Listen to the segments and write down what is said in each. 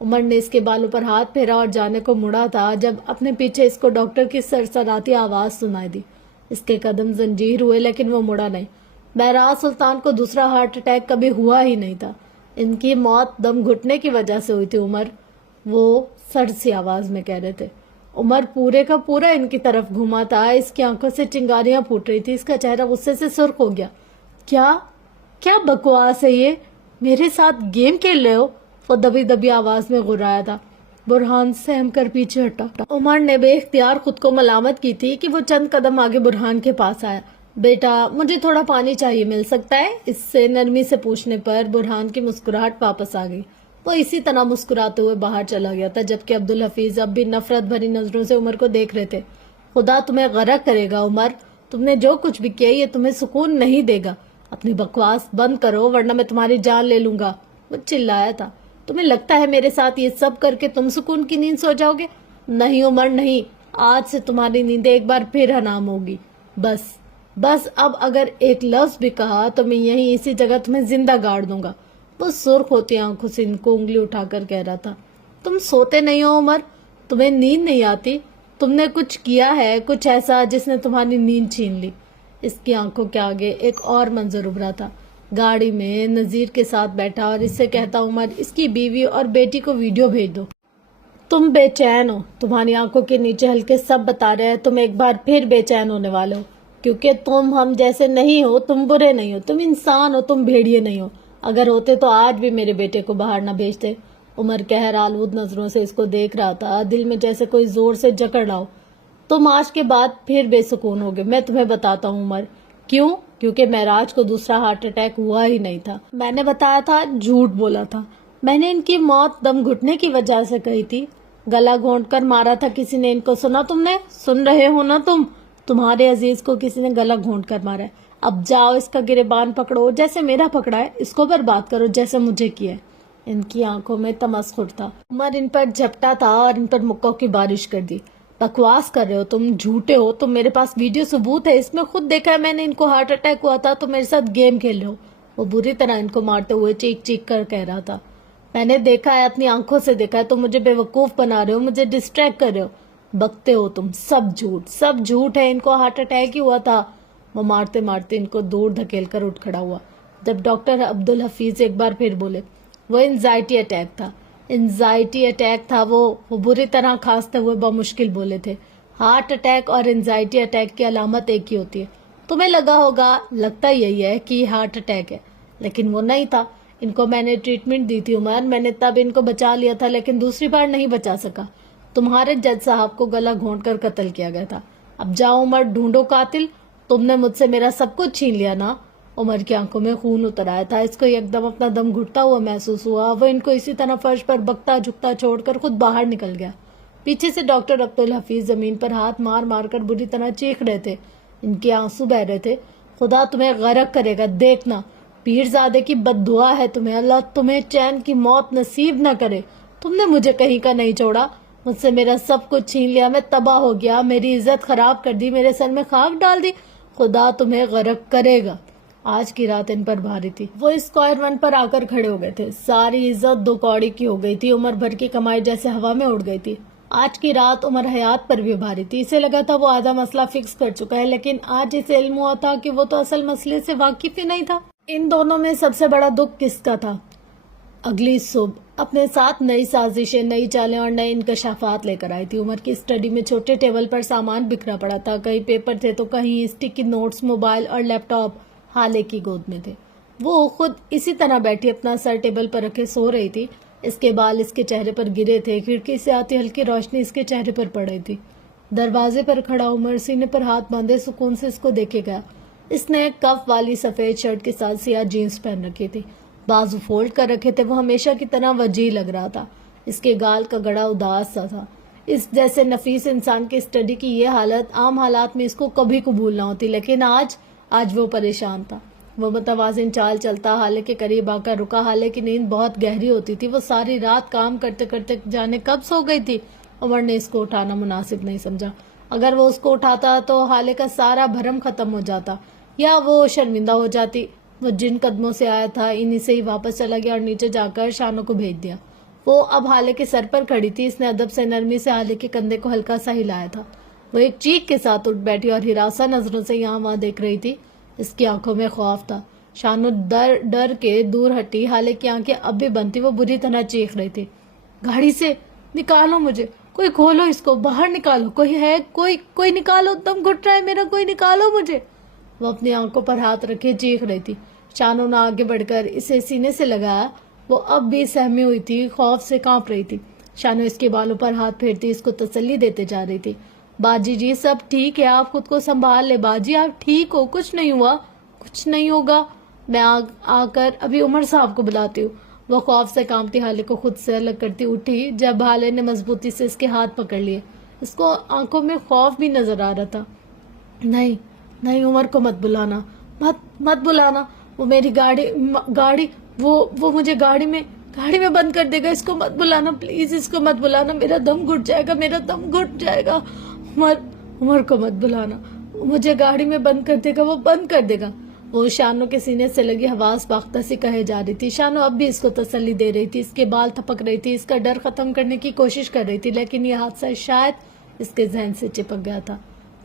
عمر نے اس کے بالوں پر ہاتھ پھیرا اور جانے کو مڑا تھا جب اپنے پیچھے اس کو ڈاکٹر کی سرسراتی آواز سنائی دی۔ اس کے قدم زنجیر ہوئے لیکن وہ مڑا نہیں۔ مہراز سلطان کو دوسرا ہارٹ اٹیک کبھی ہوا ہی نہیں تھا، ان کی موت دم گھٹنے کی وجہ سے ہوئی تھی عمر، وہ سرد سی آواز میں کہہ رہے تھے۔ عمر پورے کا پورا ان کی طرف گھوما تھا، اس کی آنکھوں سے چنگاریاں پھوٹ رہی تھی، اس کا چہرہ غصے سے سرخ ہو گیا۔ کیا بکواس ہے یہ؟ میرے ساتھ گیم کھیل رہے ہو؟ وہ دبی دبی آواز میں غرایا تھا۔ برہان سہم کر پیچھے ہٹا۔ عمر نے بے اختیار خود کو ملامت کی تھی کہ وہ چند قدم آگے برہان کے پاس آیا۔ بیٹا مجھے تھوڑا پانی چاہیے، مل سکتا ہے؟ اس سے نرمی سے پوچھنے پر برہان کی مسکراہٹ واپس آ گئی۔ وہ اسی طرح مسکراتے ہوئے باہر چلا گیا تھا جبکہ عبدالحفیظ اب بھی نفرت بھری نظروں سے عمر کو دیکھ رہے تھے۔ خدا تمہیں غرق کرے گا عمر، تم نے جو کچھ بھی کیا یہ تمہیں سکون نہیں دے گا۔ اپنی بکواس بند کرو ورنہ میں تمہاری جان لے لوں گا، وہ چلایا تھا۔ تمہیں لگتا ہے میرے ساتھ یہ سب کر کے تم سکون کی نیند سو جاؤ گے؟ نہیں عمر نہیں، آج سے تمہاری نیند ایک بار پھر حرام ہوگی۔ بس اب اگر ایک لفظ بھی کہا تو میں یہیں اسی جگہ تمہیں زندہ گاڑ دوں گا۔ وہ سرخ ہوتی آنکھوں سے ان کو انگلی اٹھا کر کہہ رہا تھا۔ تم سوتے نہیں ہو عمر؟ تمہیں نیند نہیں آتی؟ تم نے کچھ کیا ہے، کچھ ایسا جس نے تمہاری نیند چھین لی؟ اس کی آنکھوں کے آگے ایک اور منظر ابھرا تھا۔ گاڑی میں نذیر کے ساتھ بیٹھا اور اس سے کہتا عمر اس کی بیوی اور بیٹی کو ویڈیو بھیج دو۔ تم بے چین ہو، تمہاری آنکھوں کے نیچے ہلکے سب بتا رہے ہیں تم ایک بار پھر بے چین ہونے والے ہو، کیونکہ تم ہم جیسے نہیں ہو، تم برے نہیں ہو، تم انسان ہو، تم بھیڑیے نہیں ہو۔ اگر ہوتے تو آج بھی میرے بیٹے کو باہر نہ بھیجتے۔ عمر قہر آلود نظروں سے اس کو دیکھ رہا تھا، دل میں جیسے کوئی زور سے جکڑ رہا ہو۔ تم آج کے بعد پھر بے سکون ہوگے، میں تمہیں بتاتا ہوں عمر۔ کیوں؟ کیونکہ معراج کو دوسرا ہارٹ اٹیک ہوا ہی نہیں تھا۔ میں نے بتایا تھا، جھوٹ بولا تھا۔ میں نے ان کی موت دم گھٹنے کی وجہ سے کہی تھی، گلا گھونٹ کر مارا تھا کسی نے ان کو، سنا تم نے؟ سن رہے ہو نا تم؟ تمہارے عزیز کو کسی نے گلا گھونٹ کر مارا ہے۔ اب جاؤ اس کا گریبان پکڑو جیسے میرا پکڑا ہے، اس کو برباد کرو جیسے مجھے کیا ہے۔ ان کی آنکھوں میں تمسخر تھا۔ عمر ان پر جھپٹا تھا اور ان پر مکوں کی بارش کر دی۔ بکواس کر رہے ہو تم، جھوٹے ہو تم، میرے پاس ویڈیو ثبوت ہے، اس میں خود دیکھا ہے میں نے ان کو ہارٹ اٹیک ہوا تھا، تو میرے ساتھ گیم کھیل رہے ہو۔ وہ بری طرح ان کو مارتے ہوئے چیخ چیخ کر کہہ رہا تھا۔ میں نے دیکھا ہے، اپنی آنکھوں سے دیکھا ہے، تم مجھے بے وقوف بنا رہے ہو، مجھے ڈسٹریکٹ کر رہے ہو، بکتے ہو تم، سب جھوٹ ہے، ان کو ہارٹ اٹیک ہی ہوا تھا۔ وہ مارتے مارتے ان کو دور دھکیل کر اٹھ کھڑا ہوا جب ڈاکٹر عبدالحفیظ ایک بار پھر بولے، وہ انزائٹی اٹیک تھا، وہ بری طرح کھانستے ہوئے بمشکل بولے تھے۔ ہارٹ اٹیک اور انزائٹی اٹیک کی علامت ایک ہی ہوتی ہے۔ تمہیں لگا ہوگا، لگتا یہی ہے کہ ہارٹ اٹیک ہے، لیکن وہ نہیں تھا۔ ان کو میں نے ٹریٹمنٹ دی تھی عمر، میں نے تب ان کو بچا لیا تھا، لیکن دوسری بار نہیں بچا سکا۔ تمہارے جج صاحب کو گلا گھونٹ کر قتل کیا گیا تھا۔ اب جاؤ عمر، ڈھونڈو قاتل، تم نے مجھ سے میرا سب کچھ چھین لیا نا۔ عمر کی آنکھوں میں خون اتر آیا تھا، اس کو یک دم اپنا دم گھٹتا ہوا محسوس ہوا۔ وہ ان کو اسی طرح فرش پر بکتا جھکتا چھوڑ کر خود باہر نکل گیا۔ پیچھے سے ڈاکٹر عبدالحفیظ زمین پر ہاتھ مار مار کر بری طرح چیخ رہے تھے، ان کے آنسو بہ رہے تھے۔ خدا تمہیں غرق کرے گا، دیکھنا، پیرزادے کی بد دعا ہے تمہیں، اللہ تمہیں چین کی موت نصیب نہ کرے۔ تم نے مجھے کہیں کا نہیں چھوڑا، مجھ سے میرا سب کچھ چھین لیا، میں تباہ ہو گیا، میری عزت خراب کر دی، میرے سر میں خاک ڈال دی، خدا تمہیں غرق کرے گا۔ آج کی رات ان پر بھاری تھی۔ وہ اسکوائر ون پر آ کر کھڑے ہو گئے تھے، ساری عزت دو کوڑی کی ہو گئی تھی، عمر بھر کی کمائی جیسے ہوا میں اڑ گئی تھی۔ آج کی رات عمر حیات پر بھی بھاری تھی، اسے لگا تھا وہ آدھا مسئلہ فکس کر چکا ہے، لیکن آج اسے علم ہوا تھا کہ وہ تو اصل مسئلے سے واقف ہی نہیں تھا۔ ان دونوں میں سب سے بڑا دکھ کس کا تھا؟ اگلی صبح اپنے ساتھ نئی سازشیں، نئی چالیں اور نئے انکشافات لے کر آئی تھی۔ عمر کی اسٹڈی میں چھوٹے ٹیبل پر سامان بکھرا پڑا تھا، کہیں پیپر تھے تو کہیں اسٹکی نوٹس، موبائل اور لیپ ٹاپ حالے کی گود میں تھے۔ وہ خود اسی طرح بیٹھی اپنا سر ٹیبل پر رکھے سو رہی تھی، اس کے بال اس کے چہرے پر گرے تھے، کھڑکی سے آتی ہلکی روشنی اس کے چہرے پر پڑ رہی تھی۔ دروازے پر کھڑا عمر سینے پر ہاتھ باندھے سکون سے اس کو دیکھے گیا۔ اس نے کف والی سفید شرٹ کے ساتھ سیاہ جینس پہن رکھی تھی، بازو فولڈ کر رکھے تھے، وہ ہمیشہ کی طرح وجیح لگ رہا تھا۔ اس کے گال کا گڑا اداس سا تھا۔ اس جیسے نفیس انسان کی اسٹڈی کی یہ حالت عام حالات میں اس کو کبھی قبول نہ ہوتی، لیکن آج وہ پریشان تھا۔ وہ متوازن چال چلتا، حالے کے قریب آ کر رکا۔ حالے کی نیند بہت گہری ہوتی تھی، وہ ساری رات کام کرتے کرتے جانے کب سو گئی تھی۔ عمر نے اس کو اٹھانا مناسب نہیں سمجھا۔ اگر وہ اس کو اٹھاتا تو حالے کا سارا بھرم ختم ہو جاتا یا وہ شرمندہ ہو جاتی۔ وہ جن قدموں سے آیا تھا انہی سے ہی واپس چلا گیا اور نیچے جا کر شانوں کو بھیج دیا۔ وہ اب حالے کے سر پر کھڑی تھی. اس نے ادب سے نرمی سے حالے کے کندھے کو ہلکا سا ہلایا تھا. وہ ایک چیخ کے ساتھ اٹھ بیٹھی اور ہراساں نظروں سے یہاں وہاں دیکھ رہی تھی. اس کی آنکھوں میں خوف تھا. شانو ڈر کے دور ہٹی. حالے کی آنکھیں اب بھی بند تھی. وہ بری طرح چیخ رہی تھی. گاڑی سے نکالو مجھے, کوئی کھولو اس کو, باہر نکالو, کوئی ہے, کوئی نکالو, دم گھٹ رہا ہے میرا, کوئی نکالو مجھے. وہ اپنی آنکھوں پر ہاتھ رکھے چیخ رہی تھی. شانو نے آگے بڑھ کر اسے سینے سے لگایا. وہ اب بھی سہمی ہوئی تھی, خوف سے کانپ رہی تھی. شانو اس کے بالوں پر ہاتھ پھیرتی اس کو تسلی دیتے جا رہی تھی. باجی جی سب ٹھیک ہے, آپ خود کو سنبھال لے باجی, آپ ٹھیک ہو, کچھ نہیں ہوا, کچھ نہیں ہوگا. میں آ کر ابھی عمر صاحب کو بلاتی ہوں. وہ خوف سے کانپتی حالے کو خود سے الگ کرتی اٹھی جب حالے نے مضبوطی سے اس کے ہاتھ پکڑ لیے. اس کو آنکھوں میں خوف بھی نظر آ رہا تھا. نہیں عمر کو مت بلانا, مت بلانا. وہ میری گاڑی وہ مجھے گاڑی میں بند کر دے گا. اس کو مت بلانا پلیز, اس کو مت بلانا, میرا دم گھٹ جائے گا. عمر کو مت بلانا, مجھے گاڑی میں بند کر دے گا, وہ بند کر دے گا. وہ شانو کے سینے سے لگی حواس باختہ سی کہے جا رہی تھی. شانو اب بھی اس کو تسلی دے رہی تھی. اس کے بال تھپک رہی تھی, اس کا ڈر ختم کرنے کی کوشش کر رہی تھی, لیکن یہ حادثہ شاید اس کے ذہن سے چپک گیا تھا.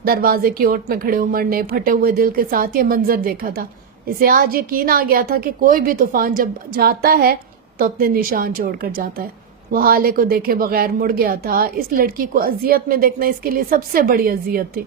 دروازے کی اوٹ میں کھڑے عمر نے پھٹے ہوئے دل کے ساتھ یہ منظر دیکھا تھا. اسے آج یقین آ گیا تھا کہ کوئی بھی طوفان جب جاتا ہے تو اپنے نشان چھوڑ کر جاتا ہے. وہ حالے کو دیکھے بغیر مڑ گیا تھا. اس لڑکی کو اذیت میں دیکھنا اس کے لیے سب سے بڑی اذیت تھی.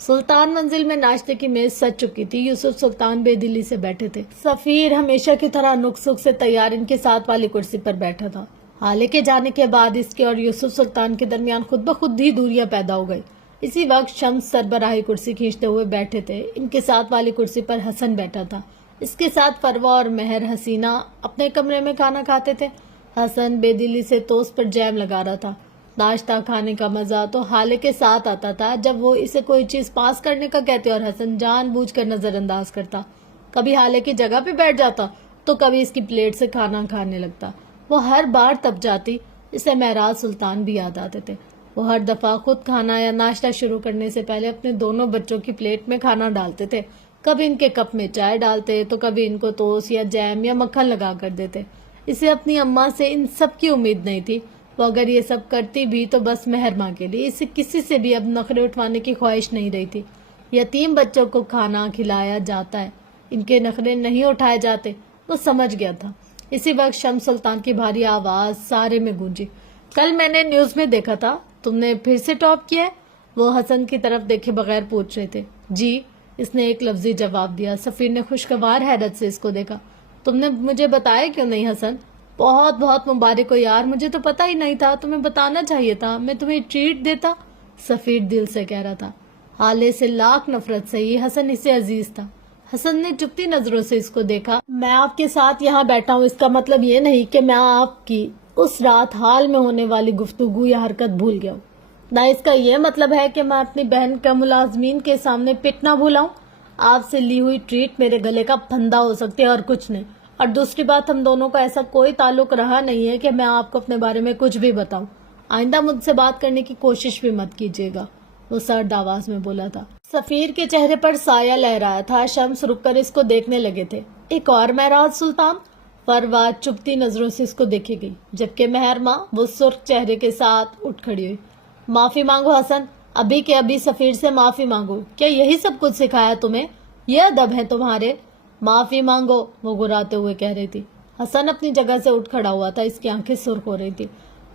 سلطان منزل میں ناشتے کی میز سج چکی تھی. یوسف سلطان بے دلی سے بیٹھے تھے. سفیر ہمیشہ کی طرح نک سک سے تیار ان کے ساتھ والی کرسی پر بیٹھا تھا. حالے کے جانے کے بعد اس کے اور یوسف سلطان کے درمیان خود بخود ہی دوریاں پیدا ہو گئی. اسی وقت شمس سربراہی کرسی کھینچتے ہوئے بیٹھے تھے. ان کے ساتھ والی کرسی پر حسن بیٹھا تھا. اس کے ساتھ فروہ اور مہر حسینہ اپنے کمرے میں کھانا کھاتے تھے. حسن بے دلی سے ٹوسٹ پر جیم لگا رہا تھا. ناشتہ کھانے کا مزہ تو حالے کے ساتھ آتا تھا جب وہ اسے کوئی چیز پاس کرنے کا کہتے اور حسن جان بوجھ کر نظر انداز کرتا. کبھی حالے کی جگہ پہ بیٹھ جاتا تو کبھی اس کی پلیٹ سے کھانا کھانے لگتا. وہ ہر بار تب جاتی. اسے مہراج سلطان بھی یاد آتے تھے. وہ ہر دفعہ خود کھانا یا ناشتہ شروع کرنے سے پہلے اپنے دونوں بچوں کی پلیٹ میں کھانا ڈالتے تھے. کبھی ان کے کپ میں چائے ڈالتے تو کبھی ان کو ٹوسٹ یا جیم یا مکھن لگا کر دیتے. اسے اپنی اماں سے ان سب کی امید نہیں تھی. وہ اگر یہ سب کرتی بھی تو بس مہر ماں کے لیے. اسے کسی سے بھی اب نخرے اٹھوانے کی خواہش نہیں رہی تھی. یتیم بچوں کو کھانا کھلایا جاتا ہے, ان کے نخرے نہیں اٹھائے جاتے. وہ سمجھ گیا تھا. اسی وقت شمس سلطان کی بھاری آواز سارے میں گونجی. کل میں نے نیوز میں دیکھا تھا تم نے پھر سے ٹاپ کیا ہے. وہ حسن کی طرف دیکھے بغیر پوچھ رہے تھے. جی, اس نے ایک لفظی جواب دیا. سفیر نے خوشگوار حیرت سے اس کو دیکھا. تم نے مجھے بتایا کیوں نہیں حسن؟ بہت مبارک ہو یار, مجھے تو پتا ہی نہیں تھا, تمہیں بتانا چاہیے تھا, میں تمہیں ٹریٹ دیتا. سفیر دل سے کہہ رہا تھا. حالے سے لاکھ نفرت سے ہی حسن اسے عزیز تھا. حسن نے چپتی نظروں سے اس کو دیکھا. میں آپ کے ساتھ یہاں بیٹھا ہوں, اس کا مطلب یہ نہیں کہ میں آپ کی اس رات حال میں ہونے والی گفتگو یا حرکت بھول گیا ہوں. نہ اس کا یہ مطلب ہے کہ میں اپنی بہن کا ملازمین کے سامنے پٹ نہ بھولا ہوں. آپ سے لی ہوئی ٹریٹ میرے گلے کا پھندا ہو سکتی ہے اور کچھ نہیں. اور دوسری بات, ہم دونوں کا ایسا کوئی تعلق رہا نہیں ہے کہ میں آپ کو اپنے بارے میں کچھ بھی بتاؤں. آئندہ مجھ سے بات کرنے کی کوشش بھی مت کیجیے گا, وہ سرد آواز میں بولا تھا. سفیر کے چہرے پر سایہ لہرایا تھا. شمس رک کر اس کو دیکھنے لگے تھے. ایک اور مہراج سلطان؟ فروہ چپتی نظروں سے اس کو دیکھے گئی, جبکہ مہر ماں وہ سرخ چہرے کے ساتھ اٹھ کھڑی ہوئی. معافی مانگو حسن, ابھی کے ابھی سفیر سے معافی مانگو. کیا یہی سب کچھ سکھایا تمہیں؟ یہ ادب ہے تمہارے؟ معافی مانگو, وہ گراتے ہوئے کہہ رہی تھی. حسن اپنی جگہ سے اٹھ کھڑا ہوا تھا. اس کی آنکھیں سرخ ہو رہی تھی.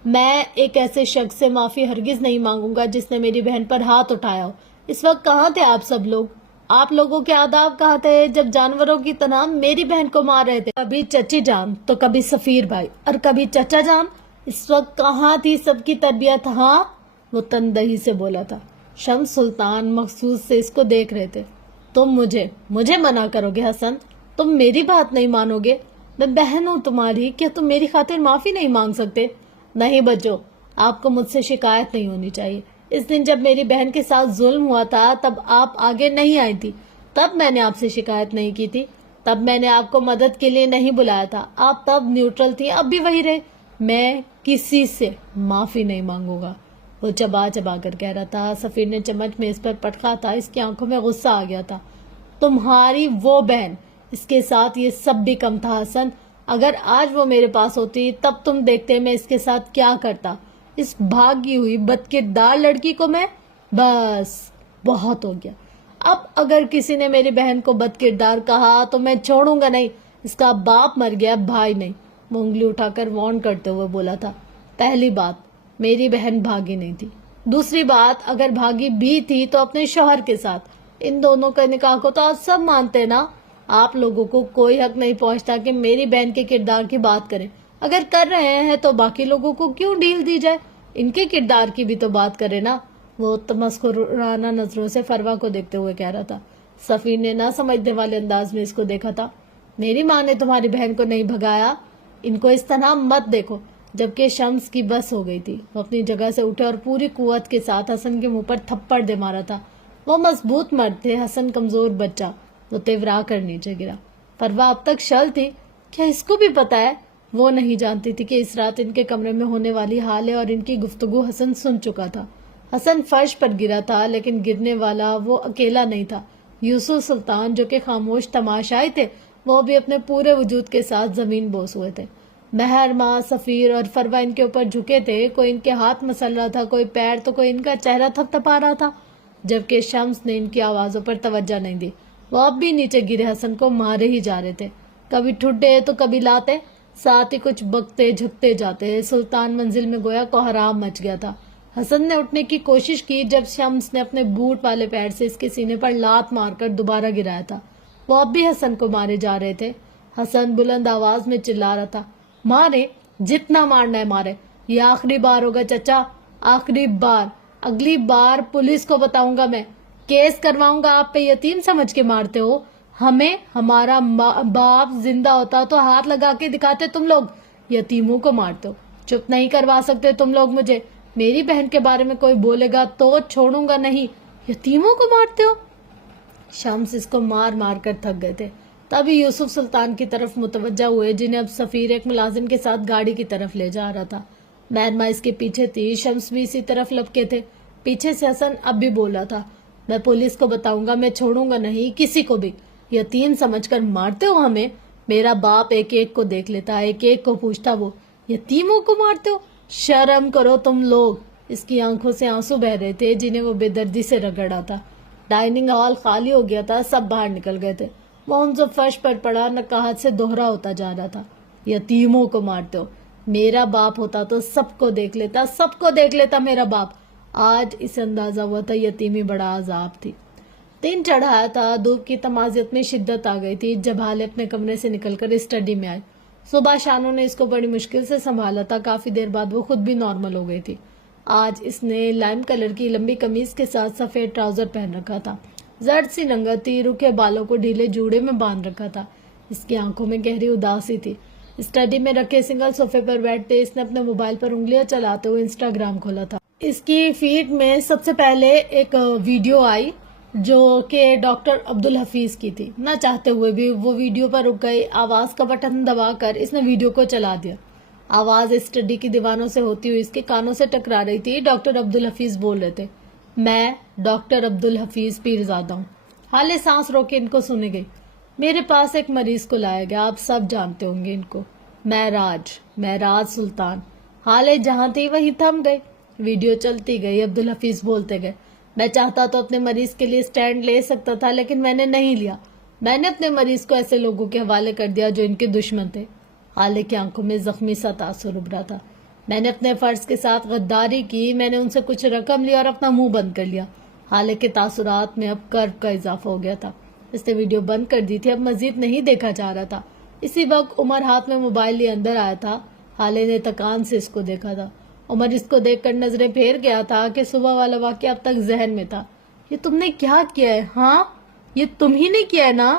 میں ایک ایسے شخص سے معافی ہرگز نہیں مانگوں گا جس نے میری بہن پر ہاتھ اٹھایا ہو. اس وقت کہاں تھے آپ سب لوگ؟ آپ لوگوں کے آداب کہاں تھے جب جانوروں کی طرح میری بہن کو مار رہے تھے؟ کبھی چچی جان تو کبھی سفیر بھائی اور کبھی چچا جان. اس وقت کہاں تھی سب کی تربیت؟ ہاں, وہ تندہی سے بولا تھا. شمس سلطان مخصوص سے اس کو دیکھ رہے تھے. تم مجھے منع کرو گے حسن؟ تم میری بات نہیں مانو گے؟ میں بہن ہوں تمہاری, کیا تم میری خاطر معافی نہیں مانگ سکتے؟ نہیں بچو, آپ کو مجھ سے شکایت نہیں ہونی چاہیے. اس دن جب میری بہن کے ساتھ ظلم ہوا تھا تب آپ آگے نہیں آئی تھی. تب میں نے آپ سے شکایت نہیں کی تھی. تب میں نے آپ کو مدد کے لیے نہیں بلایا تھا. آپ تب نیوٹرل تھی, اب بھی وہی رہے. میں کسی سے معافی نہیں مانگوں گا, وہ چبا کر کہہ رہا تھا. سفیر نے چمچ میں اس پر پٹکا تھا. اس کی آنکھوں میں غصہ آ گیا تھا. تمہاری وہ بہن, اس کے ساتھ یہ سب بھی کم تھا حسن. اگر آج وہ میرے پاس ہوتی تب تم دیکھتے میں اس کے ساتھ کیا کرتا. اس بھاگی ہوئی بد کردار لڑکی کو میں بس بہت ہو گیا. اب اگر کسی نے میری بہن کو بد کردار کہا تو میں چھوڑوں گا نہیں. اس کا باپ مر گیا بھائی نہیں. وہ انگلی اٹھا کر وارن کرتے ہوئے بولا تھا. پہلی بات میری بہن بھاگی نہیں تھی. دوسری بات اگر بھاگی بھی تھی تو اپنے شوہر کے ساتھ. ان دونوں کا نکاح کو تو آپ سب مانتے نا. آپ لوگوں کو کوئی حق نہیں پہنچتا کہ میری بہن کے کردار کی بات کریں. اگر کر رہے ہیں تو باقی لوگوں کو کیوں ڈیل دی جائے. ان کے کردار کی بھی تو بات کرے نا. وہ تمسخرانہ نظروں سے فروا کو دیکھتے ہوئے کہہ رہا تھا. سفیر نے نہ سمجھنے والے انداز میں اس کو دیکھا تھا. میری ماں نے تمہاری بہن کو نہیں بھگایا. ان کو اس طرح مت دیکھو. جبکہ شمس کی بس ہو گئی تھی. وہ اپنی جگہ سے اٹھے اور پوری قوت کے ساتھ حسن کے منہ پر تھپڑ دے مارا تھا. وہ مضبوط مرد تھے, حسن کمزور بچہ. وہ تیورا کر نیچے گرا. فروا اب تک شل تھی. کیا اس کو بھی پتا ہے؟ وہ نہیں جانتی تھی کہ اس رات ان کے کمرے میں ہونے والی حال ہے اور ان کی گفتگو حسن سن چکا تھا. حسن فرش پر گرا تھا لیکن گرنے والا وہ اکیلا نہیں تھا. یوسف سلطان جو کہ خاموش تماشائی تھے وہ بھی اپنے پورے وجود کے ساتھ زمین بوس ہوئے تھے. مہر, ماں, سفیر اور فروا ان کے اوپر جھکے تھے. کوئی ان کے ہاتھ مسل رہا تھا, کوئی پیر, تو کوئی ان کا چہرہ تھپ تھپا رہا تھا. جبکہ شمس نے ان کی آوازوں پر توجہ نہیں دی. وہ اب بھی نیچے گرے حسن کو مارے ہی جا رہے تھے. کبھی ٹھڈے تو کبھی لاتے, ساتھ ہی کچھ بکتے جھکتے جاتے. سلطان منزل میں گویا کوہرام مچ گیا تھا. حسن نے اٹھنے کی کوشش کی جب شمس نے اپنے بوٹ والے پیر سے اس کے سینے پر لات مار کر دوبارہ گرایا تھا. وہ اب بھی حسن کو مارے جا رہے تھے. حسن بلند آواز میں چلا رہا تھا. مارے, جتنا مارنا ہے مارے. یہ آخری بار ہوگا چچا, آخری بار. اگلی بار پولیس کو بتاؤں گا میں. کیس کرواؤں گا. آپ پہ یتیم سمجھ کے مارتے ہو ہمیں. ہمارا باپ زندہ ہوتا تو ہاتھ لگا کے دکھاتے تم لوگ. یتیموں کو مارتے ہو. چپ نہیں کروا سکتے تم لوگ مجھے. میری بہن کے بارے میں کوئی بولے گا تو چھوڑوں گا نہیں. یتیموں کو مارتے ہو. شمس اس کو مار مار کر تھک گئے تھے. تبھی یوسف سلطان کی طرف متوجہ ہوئے جنہیں اب سفیر ایک ملازم کے ساتھ گاڑی کی طرف لے جا رہا تھا. مہرما اس کے پیچھے تھی. شمس بھی اسی طرف لپکے تھے. پیچھے سے حسن اب بھی بول رہا تھا. میں پولیس کو بتاؤں گا, میں چھوڑوں گا نہیں کسی کو بھی. یتیم سمجھ کر مارتے ہو ہمیں. میرا باپ ایک ایک کو دیکھ لیتا, ایک ایک کو پوچھتا. وہ یتیموں کو مارتے ہو. شرم کرو تم لوگ. اس کی آنکھوں سے آنسو بہ رہے تھے جنہیں وہ بے دردی سے رگڑا تھا. ڈائننگ ہال خالی ہو گیا تھا. سب باہر نکل گئے تھے. وہ ان سے فرش پر پڑا نقاہت سے دوہرا ہوتا جا رہا تھا. یتیموں کو مارتے ہو. میرا باپ ہوتا تو سب کو دیکھ لیتا, سب کو دیکھ لیتا میرا باپ. آج اسے اندازہ ہوا تھا یتیمی بڑا عذاب تھی. دن چڑھایا تھا. دھوپ کی تمازیت میں شدت آ گئی تھی جب حالے اپنے کمرے سے نکل کر اسٹڈی میں آئے. صبح شانو نے اس کو بڑی مشکل سے سنبھالا تھا. کافی دیر بعد وہ خود بھی نارمل ہو گئی تھی. آج اس نے لائم کلر کی لمبی قمیض کے ساتھ سفید ٹراؤزر پہن رکھا تھا. زرد سی رنگت تھی. رکھے بالوں کو ڈھیلے جوڑے میں باندھ رکھا تھا. اس کی آنکھوں میں گہری اداسی تھی. اسٹڈی میں رکھے سنگل صوفے پر بیٹھتے اس نے اپنے موبائل پر انگلیاں چلاتے ہوئے انسٹاگرام کھولا تھا. اس کی فیڈ میں سب سے پہلے ایک ویڈیو آئی جو کہ ڈاکٹر عبدالحفیظ کی تھی. نہ چاہتے ہوئے بھی وہ ویڈیو پر رک گئی. آواز کا بٹن دبا کر اس نے ویڈیو کو چلا دیا. آواز اسٹڈی کی دیوانوں سے ہوتی ہوئی اس کے کانوں سے ٹکرا رہی تھی. ڈاکٹر عبدالحفیظ بول رہے تھے. میں ڈاکٹر عبدالحفیظ پیرزادہ ہوں. حالے سانس رو کے ان کو سنے گئی. میرے پاس ایک مریض کو لایا گیا. آپ سب جانتے ہوں گے ان کو. معراج سلطان. حالے جہاں تھی وہیں تھم گئی. ویڈیو چلتی گئی. عبدالحفیظ بولتے گئے. میں چاہتا تو اپنے مریض کے لیے سٹینڈ لے سکتا تھا لیکن میں نے نہیں لیا. میں نے اپنے مریض کو ایسے لوگوں کے حوالے کر دیا جو ان کے دشمن تھے. حالے کی آنکھوں میں زخمی سا تاثر ابھرا تھا. میں نے اپنے فرض کے ساتھ غداری کی. میں نے ان سے کچھ رقم لی اور اپنا منہ بند کر لیا. حالے کے تاثرات میں اب کرب کا اضافہ ہو گیا تھا. اس نے ویڈیو بند کر دی تھی. اب مزید نہیں دیکھا جا رہا تھا. اسی وقت عمر ہاتھ میں موبائل لیے اندر آیا تھا. حالے نے تکان سے اس کو دیکھا تھا. عمر اس کو دیکھ کر نظریں پھیر گیا تھا کہ صبح والا واقعہ اب تک ذہن میں تھا. یہ تم نے کیا کیا ہے؟ ہاں یہ تم ہی نے کیا ہے نا؟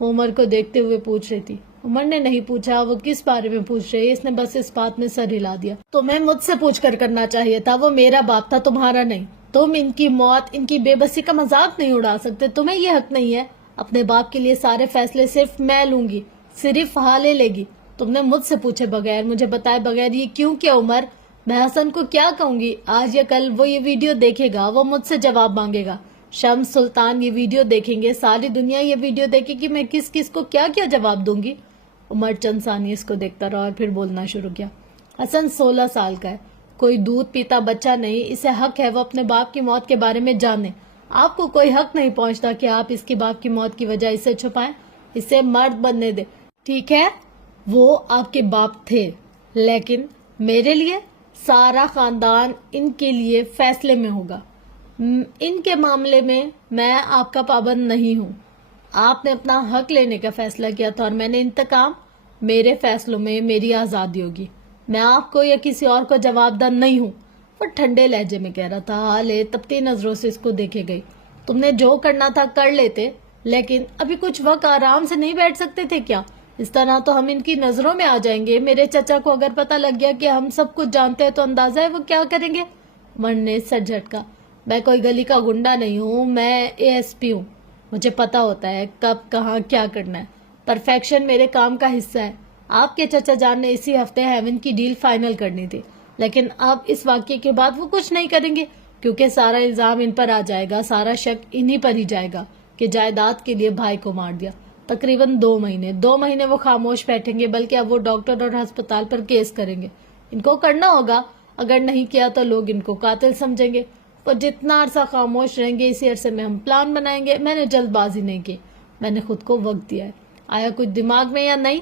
وہ عمر کو دیکھتے ہوئے پوچھ رہی تھی. عمر نے نہیں پوچھا وہ کس بارے میں پوچھ رہی. اس نے بس اس بات میں سر ہلا دیا. تمہیں مجھ سے پوچھ کر کرنا چاہیے تھا. وہ میرا باپ تھا, تمہارا نہیں. تم ان کی موت, ان کی بے بسی کا مذاق نہیں اڑا سکتے. تمہیں یہ حق نہیں ہے. اپنے باپ کے لیے سارے فیصلے صرف میں لوں گی, صرف حالے لے گی. تم نے مجھ سے پوچھے بغیر, مجھے بتائے بغیر یہ کیوں کیا عمر؟ میں حسن کو کیا کہوں گی؟ آج یا کل وہ یہ ویڈیو دیکھے گا, وہ مجھ سے جواب مانگے گا. شمس, سلطان یہ ویڈیو دیکھیں گے. ساری دنیا یہ ویڈیو دیکھے کہ میں کس کس کو کیا کیا جواب دوں گی. عمر چند ثانیے اس کو دیکھتا رہا اور پھر بولنا شروع کیا۔ حسن 16 سال کا ہے، کوئی دودھ پیتا بچہ نہیں، اسے حق ہے وہ اپنے باپ کی موت کے بارے میں جانے۔ آپ کو کوئی حق نہیں پہنچتا کہ آپ اس کے باپ کی موت کی وجہ اسے چھپائیں۔ اسے مرد بننے دے، ٹھیک ہے؟ وہ آپ کے باپ تھے، لیکن میرے لیے سارا خاندان ان کے لیے فیصلے میں ہوگا۔ ان کے معاملے میں میں آپ کا پابند نہیں ہوں۔ آپ نے اپنا حق لینے کا فیصلہ کیا تھا اور میں نے انتقام، میرے فیصلوں میں میری آزادی ہوگی۔ میں آپ کو یا کسی اور کو جواب دہ نہیں ہوں۔ وہ ٹھنڈے لہجے میں کہہ رہا تھا۔ حالے تپتی نظروں سے اس کو دیکھے گئی۔ تم نے جو کرنا تھا کر لیتے، لیکن ابھی کچھ وقت آرام سے نہیں بیٹھ سکتے تھے کیا؟ اس طرح تو ہم ان کی نظروں میں آ جائیں گے۔ میرے چچا کو اگر پتہ لگ گیا کہ ہم سب کچھ جانتے ہیں تو اندازہ ہے وہ کیا کریں گے۔ عمر نے سر جھٹکا۔ میں کوئی گلی کا گنڈا نہیں ہوں، میں ASP ہوں۔ مجھے پتا ہوتا ہے کب کہاں کیا کرنا ہے۔ پرفیکشن میرے کام کا حصہ ہے۔ آپ کے چچا جان نے اسی ہفتے ہیون کی ڈیل فائنل کرنی تھی، لیکن اب اس واقعے کے بعد وہ کچھ نہیں کریں گے کیونکہ سارا الزام ان پر آ جائے گا، سارا شک انہی پر ہی جائے گا کہ جائیداد کے لیے بھائی کو مار دیا۔ تقریباً 2 مہینے وہ خاموش بیٹھیں گے، بلکہ اب وہ ڈاکٹر اور ہسپتال پر کیس کریں گے۔ ان کو کرنا ہوگا، اگر نہیں کیا تو لوگ ان کو قاتل سمجھیں گے۔ وہ جتنا عرصہ خاموش رہیں گے اسی عرصے میں ہم پلان بنائیں گے۔ میں نے جلد بازی نہیں کی، میں نے خود کو وقت دیا ہے۔ آیا کچھ دماغ میں یا نہیں؟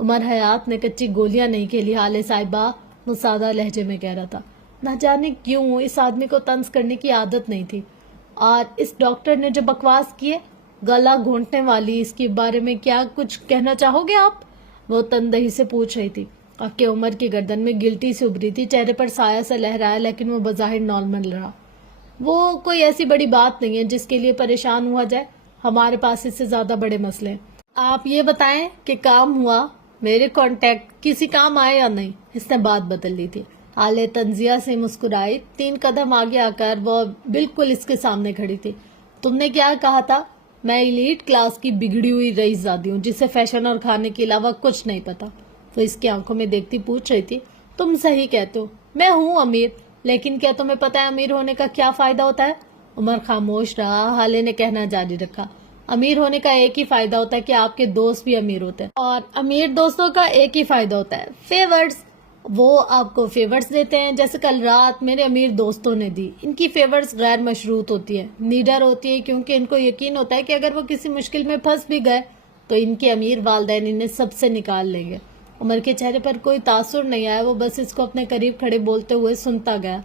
عمر حیات نے کچی گولیاں نہیں کھیلی حالے صاحبہ، وہ سادہ لہجے میں کہہ رہا تھا۔ نہ جانے کیوں اس آدمی کو طنز کرنے کی عادت نہیں تھی، اور اس ڈاکٹر نے جو بکواس کیے، گلا گھونٹنے والی، اس کے بارے میں کیا کچھ کہنا چاہو گے آپ؟ وہ تندہی سے پوچھ رہی تھی۔ اب کہ عمر کی گردن میں گلٹی سے ابھری تھی، چہرے پر سایہ سا لہرایا، لیکن وہ بظاہر نارمل رہا۔ وہ کوئی ایسی بڑی بات نہیں ہے جس کے لیے پریشان ہوا جائے، ہمارے پاس اس سے زیادہ بڑے مسئلے ہیں۔ آپ یہ بتائیں کہ کام ہوا، میرے کانٹیکٹ کسی کام آئے یا نہیں؟ اس نے بات بدل لی تھی۔ حالے تنزیہ سے مسکرائی، 3 قدم آگے آ کر وہ بالکل اس کے سامنے کھڑی تھی۔ تم نے کیا کہا تھا؟ میں ایلیٹ کلاس کی بگڑی ہوئی رئیس زادی ہوں جسے فیشن اور کھانے کے علاوہ کچھ نہیں پتا۔ وہ اس کی آنکھوں میں دیکھتی پوچھ رہی تھی۔ تم صحیح کہتے ہو، میں ہوں امیر، لیکن کیا تمہیں پتا ہے امیر ہونے کا کیا فائدہ ہوتا ہے؟ عمر خاموش رہا۔ حالے نے کہنا جاری رکھا۔ امیر ہونے کا ایک ہی فائدہ ہوتا ہے کہ آپ کے دوست بھی امیر ہوتے ہیں، اور امیر دوستوں کا ایک ہی فائدہ ہوتا ہے، فیورز۔ وہ آپ کو فیورز دیتے ہیں، جیسے کل رات میرے امیر دوستوں نے دی۔ ان کی فیورز غیر مشروط ہوتی ہے، نیڈر ہوتی ہے، کیونکہ ان کو یقین ہوتا ہے کہ اگر وہ کسی مشکل میں پھنس بھی گئے تو ان کے امیر والدین انہیں سب سے نکال لیں گے۔ عمر کے چہرے پر کوئی تاثر نہیں آیا، وہ بس اس کو اپنے قریب کھڑے بولتے ہوئے سنتا گیا۔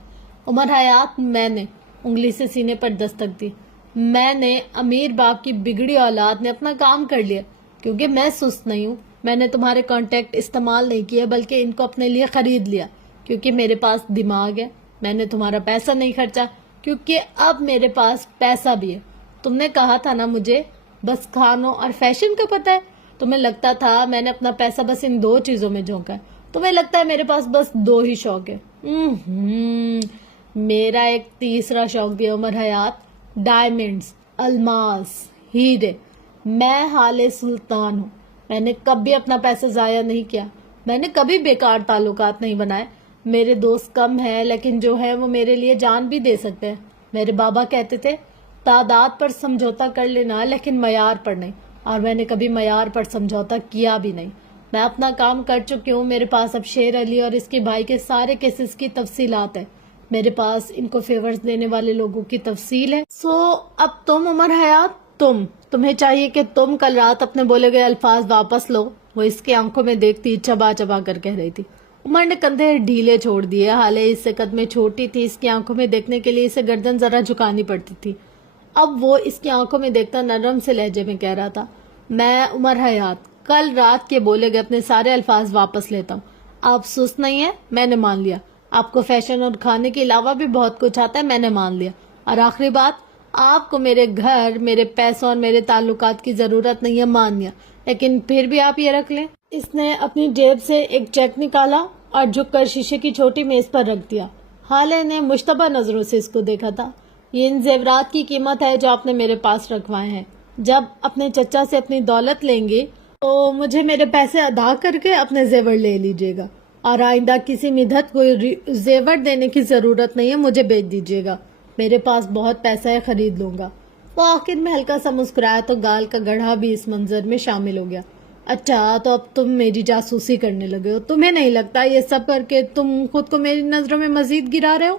عمر حیات، میں نے انگلی سے سینے پر دستک دی، میں نے امیر باپ کی بگڑی اولاد نے اپنا کام کر لیا، کیونکہ میں سست نہیں ہوں۔ میں نے تمہارے کانٹیکٹ استعمال نہیں کیے بلکہ ان کو اپنے لیے خرید لیا، کیونکہ میرے پاس دماغ ہے۔ میں نے تمہارا پیسہ نہیں خرچا، کیونکہ اب میرے پاس پیسہ بھی ہے۔ تم نے کہا تھا نا مجھے بس کھانوں اور فیشن کا پتہ ہے۔ تمہیں لگتا تھا میں نے اپنا پیسہ بس ان 2 چیزوں میں جھونکا ہے۔ تمہیں لگتا ہے میرے پاس بس 2 ہی شوق ہے۔ میرا ایک تیسرا شوق بھی ہے عمر حیات، ڈائمنڈز، الماس، ہیرے۔ میں حال سلطان ہوں۔ میں نے کبھی اپنا پیسہ ضائع نہیں کیا، میں نے کبھی بیکار تعلقات نہیں بنائے۔ میرے دوست کم ہیں، لیکن جو ہے وہ میرے لیے جان بھی دے سکتے ہیں۔ میرے بابا کہتے تھے تعداد پر سمجھوتا کر لینا لیکن معیار پر نہیں، اور میں نے کبھی معیار پر سمجھوتا کیا بھی نہیں۔ میں اپنا کام کر چکی ہوں۔ میرے پاس اب شیر علی اور اس کے بھائی کے سارے کیسز کی تفصیلات ہیں۔ میرے پاس ان کو فیورز دینے والے لوگوں کی تفصیل ہے۔ اب تم عمر حیات، تمہیں چاہیے کہ تم کل رات اپنے بولے گئے الفاظ واپس لو۔ وہ اس کی آنکھوں میں دیکھتی چبا چبا کر کہہ رہی تھی۔ عمر نے کندھے ڈھیلے چھوڑ دیے، حالے اس سے قد میں چھوٹی تھی، اس کی آنکھوں میں دیکھنے کے لیے اسے گردن ذرا جھکانی پڑتی تھی۔ اب وہ اس کی آنکھوں میں دیکھتا نرم سے لہجے میں کہہ رہا تھا، میں عمر حیات کل رات کے بولے گئے اپنے سارے الفاظ واپس لیتا ہوں۔ آپ سست نہیں ہیں، میں نے مان لیا۔ آپ کو فیشن اور کھانے کے علاوہ بھی بہت کچھ آتا ہے، میں نے مان لیا۔ اور آخری بات، آپ کو میرے گھر، میرے پیسوں اور میرے تعلقات کی ضرورت نہیں ہے، مان لیا، لیکن پھر بھی آپ یہ رکھ لیں۔ اس نے اپنی جیب سے ایک چیک نکالا اور جھک کر شیشے کی چھوٹی میز پر رکھ دیا۔ حالے نے مشتبہ نظروں سے اس کو دیکھا تھا۔ یہ ان زیورات کی قیمت ہے جو آپ نے میرے پاس رکھوائے ہیں۔ جب اپنے چچا سے اپنی دولت لیں گے تو مجھے میرے پیسے ادا کر کے اپنے زیور لے لیجیے گا، اور آئندہ کسی مدت کو زیور دینے کی ضرورت نہیں ہے، مجھے بیچ دیجیے گا، میرے پاس بہت پیسہ ہے، خرید لوں گا۔ وہ آخر میں ہلکا سا مسکرایا تو گال کا گڑھا بھی اس منظر میں شامل ہو گیا۔ اچھا تو اب تم میری جاسوسی کرنے لگے ہو. تمہیں نہیں لگتا یہ سب کر کے تم خود کو میری نظروں میں مزید گرا رہے ہو؟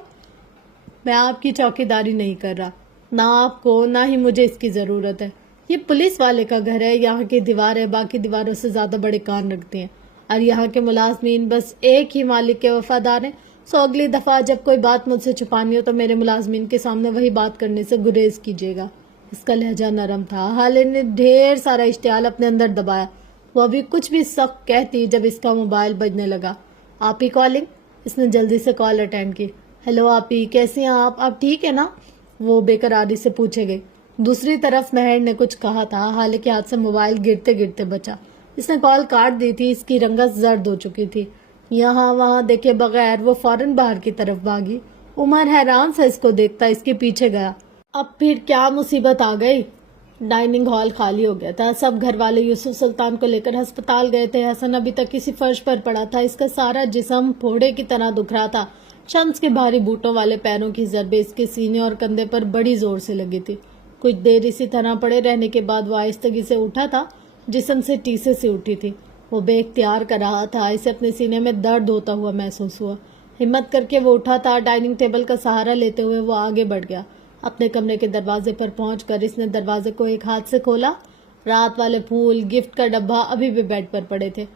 میں آپ کی چوکیداری نہیں کر رہا، نہ آپ کو نہ ہی مجھے اس کی ضرورت ہے. یہ پولیس والے کا گھر ہے، یہاں کی دیواریں باقی دیواروں سے زیادہ بڑے کان رکھتی ہیں اور یہاں کے ملازمین بس ایک ہی مالک کے وفادار ہیں. سو اگلی دفعہ جب کوئی بات مجھ سے چھپانی ہو تو میرے ملازمین کے سامنے وہی بات کرنے سے گریز کیجیے گا. اس کا لہجہ نرم تھا. حالے نے ڈھیر سارا اشتعال اپنے اندر دبایا. وہ ابھی کچھ بھی سخت کہتی جب اس کا موبائل بجنے لگا. آپ ہی کالنگ؟ اس نے جلدی سے کال اٹینڈ کی. ہیلو آپ ہی، کیسے ہیں آپ ٹھیک ہے نا؟ وہ بے قراری سے پوچھے گئے. دوسری طرف مہر نے کچھ کہا تھا. حالے کے ہاتھ سے موبائل گرتے گرتے بچا. اس نے کال کاٹ دی تھی. اس کی رنگت زرد ہو چکی تھی. یہاں وہاں دیکھے بغیر وہ فوراً باہر کی طرف بھاگی. عمر حیران سے اس کو دیکھتا اس کے پیچھے گیا. اب پھر کیا مصیبت آ گئی؟ ڈائننگ ہال خالی ہو گیا تھا. سب گھر والے یوسف سلطان کو لے کر ہسپتال گئے تھے. حسن ابھی تک کسی فرش پر پڑا تھا. اس کا سارا جسم پھوڑے کی طرح دکھ رہا تھا. شمس کے بھاری بوٹوں والے پیروں کی ضربیں اس کے سینے اور کندھے پر بڑی زور سے لگی تھی. کچھ دیر اسی طرح پڑے رہنے کے بعد وہ آہستگی سے اٹھا تھا. جسم سے ٹیسے سے اٹھی تھی. وہ بے اختیار کر رہا تھا. اسے اپنے سینے میں درد ہوتا ہوا محسوس ہوا. ہمت کر کے وہ اٹھا تھا. ڈائننگ ٹیبل کا سہارا لیتے ہوئے وہ آگے بڑھ گیا. اپنے کمرے کے دروازے پر پہنچ کر اس نے دروازے کو ایک ہاتھ سے کھولا. رات والے پھول، گفٹ کا ڈبہ ابھی بھی بیڈ پر پڑے تھے.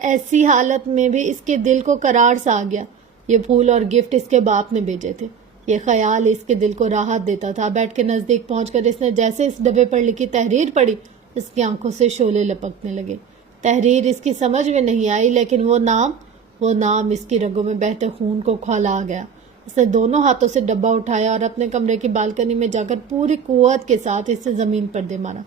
ایسی حالت میں بھی اس کے دل کو قرار سا آ گیا. یہ پھول اور گفٹ اس کے باپ نے بھیجے تھے. یہ خیال اس کے دل کو راحت دیتا تھا. بیڈ کے نزدیک پہنچ کر اس نے جیسے اس ڈبے پر لکھی تحریر پڑھی، اس کی آنکھوں سے شعلے لپکنے لگے. تحریر اس کی سمجھ میں نہیں آئی، لیکن وہ نام اس کی رگوں میں بہتے خون کو کھولا گیا. اس نے دونوں ہاتھوں سے ڈبہ اٹھایا اور اپنے کمرے کی بالکنی میں جا کر پوری قوت کے ساتھ اسے زمین پر دے مارا.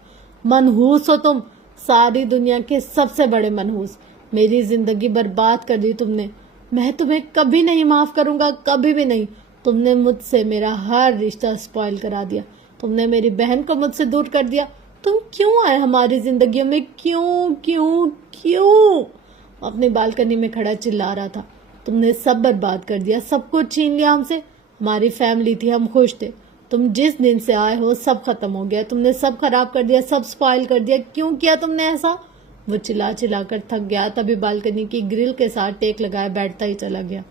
منحوس ہو تم، ساری دنیا کے سب سے بڑے منحوس. میری زندگی برباد کر دی تم نے. میں تمہیں کبھی نہیں معاف کروں گا، کبھی بھی نہیں. تم نے مجھ سے میرا ہر رشتہ اسپوائل کرا دیا. تم نے میری بہن کو مجھ سے دور کر دیا. تم کیوں آئے ہماری زندگیوں میں؟ کیوں؟ اپنی بالکنی میں کھڑا چلا رہا تھا. تم نے سب برباد کر دیا، سب کچھ چھین لیا ہم سے. ہماری فیملی تھی، ہم خوش تھے. تم جس دن سے آئے ہو سب ختم ہو گیا. تم نے سب خراب کر دیا، سب اسپوائل کر دیا. کیوں کیا تم نے ایسا؟ وہ چلا کر تھک گیا. تبھی بالکنی کی گرل کے ساتھ ٹیک لگائے بیٹھتا ہی چلا گیا.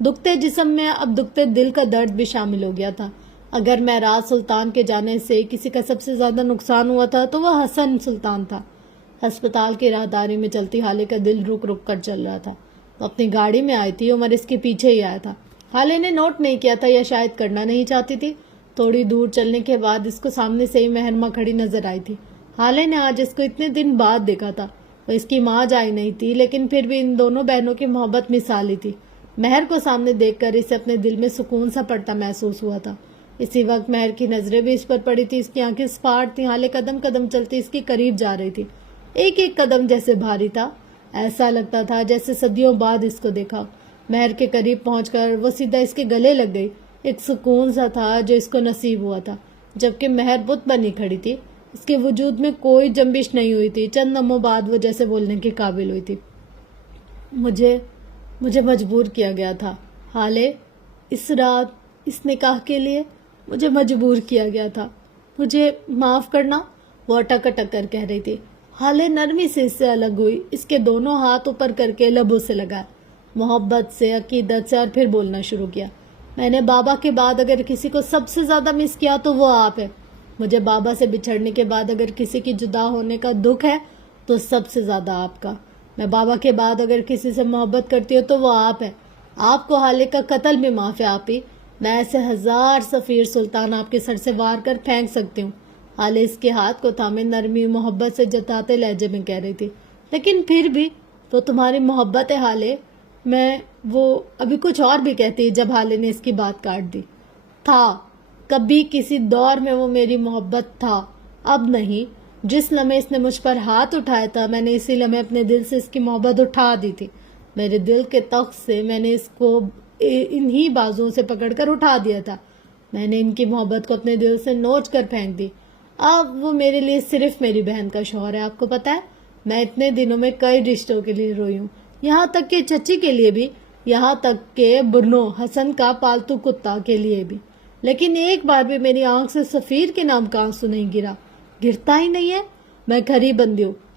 دکھتے جسم میں اب دکھتے دل کا درد بھی شامل ہو گیا تھا. اگر مہراز سلطان کے جانے سے کسی کا سب سے زیادہ نقصان ہوا تھا تو وہ حسن سلطان تھا. ہسپتال کی راہداری میں چلتی حالے کا دل رک رک کر چل رہا تھا. اپنی گاڑی میں آئی تھی. عمر اس کے پیچھے ہی آیا تھا. حالے نے نوٹ نہیں کیا تھا یا شاید کرنا نہیں چاہتی تھی. تھوڑی دور چلنے کے بعد اس کو سامنے سے ہی مہرمہ کھڑی نظر آئی تھی. حالے نے آج اس کو اتنے دن بعد دیکھا تھا. وہ اس کی ماں جائی نہیں تھی، لیکن پھر بھی ان دونوں بہنوں کی محبت مثالی تھی. مہر کو سامنے دیکھ کر اسے اپنے دل میں سکون سا پڑتا محسوس ہوا تھا. اسی وقت مہر کی نظریں بھی اس پر پڑی تھی. اس کی آنکھیں سپاٹ تھیں. حالے قدم قدم چلتی اس کے قریب جا رہی تھی. ایک ایک قدم جیسے بھاری تھا. ایسا لگتا تھا جیسے صدیوں بعد اس کو دیکھا. مہر کے قریب پہنچ کر وہ سیدھا اس کے گلے لگ گئی. ایک سکون سا تھا جو اس کو نصیب ہوا تھا. جبکہ مہر بت بنی کھڑی تھی. اس کے وجود میں کوئی جنبش نہیں ہوئی تھی. چند لمحوں بعد وہ جیسے بولنے کے قابل ہوئی تھی. مجھے مجبور کیا گیا تھا حالے. اس رات اس نکاح کے لیے مجھے مجبور کیا گیا تھا. مجھے معاف کرنا. وہ اٹک اٹک کر کہہ رہی تھی. حالے نرمی سے اس سے الگ ہوئی. اس کے دونوں ہاتھ اوپر کر کے لبوں سے لگا، محبت سے، عقیدت سے، اور پھر بولنا شروع کیا. میں نے بابا کے بعد اگر کسی کو سب سے زیادہ مس کیا تو وہ آپ ہے. مجھے بابا سے بچھڑنے کے بعد اگر کسی کی جدا ہونے کا دکھ ہے تو سب سے زیادہ آپ کا. میں بابا کے بعد اگر کسی سے محبت کرتی ہوں تو وہ آپ ہے. آپ کو حالے کا قتل بھی معاف ہے آپ ہی. میں ایسے 1000 سفیر سلطان آپ کے سر سے وار کر پھینک سکتی ہوں. حالے اس کے ہاتھ کو تھامے نرمی محبت سے جتاتے لہجے میں کہہ رہی تھی. لیکن پھر بھی تو تمہاری محبت ہے حالے. وہ ابھی کچھ اور بھی کہتی جب حالے نے اس کی بات کاٹ دی. تھا کبھی کسی دور میں وہ میری محبت تھا، اب نہیں. جس لمحے اس نے مجھ پر ہاتھ اٹھایا تھا میں نے اسی لمحے اپنے دل سے اس کی محبت اٹھا دی تھی. میرے دل کے تخت سے میں نے اس کو انہی بازوں سے پکڑ کر اٹھا دیا تھا. میں نے ان کی محبت کو اپنے دل سے نوچ کر پھینک دی. اب وہ میرے لیے صرف میری بہن کا شوہر ہے. آپ کو پتا ہے میں اتنے دنوں میں کئی رشتوں کے لیے روئی ہوں، یہاں تک کہ چچی کے لیے بھی، یہاں تک کہ برنو حسن کا پالتو کتا کے لیے بھی. لیکن ایک بار بھی میری آنکھ سے سفیر کے نام کا آنسو نہیں گرا. گرتا ہی نہیں ہے. میں کھری بندی ہوں.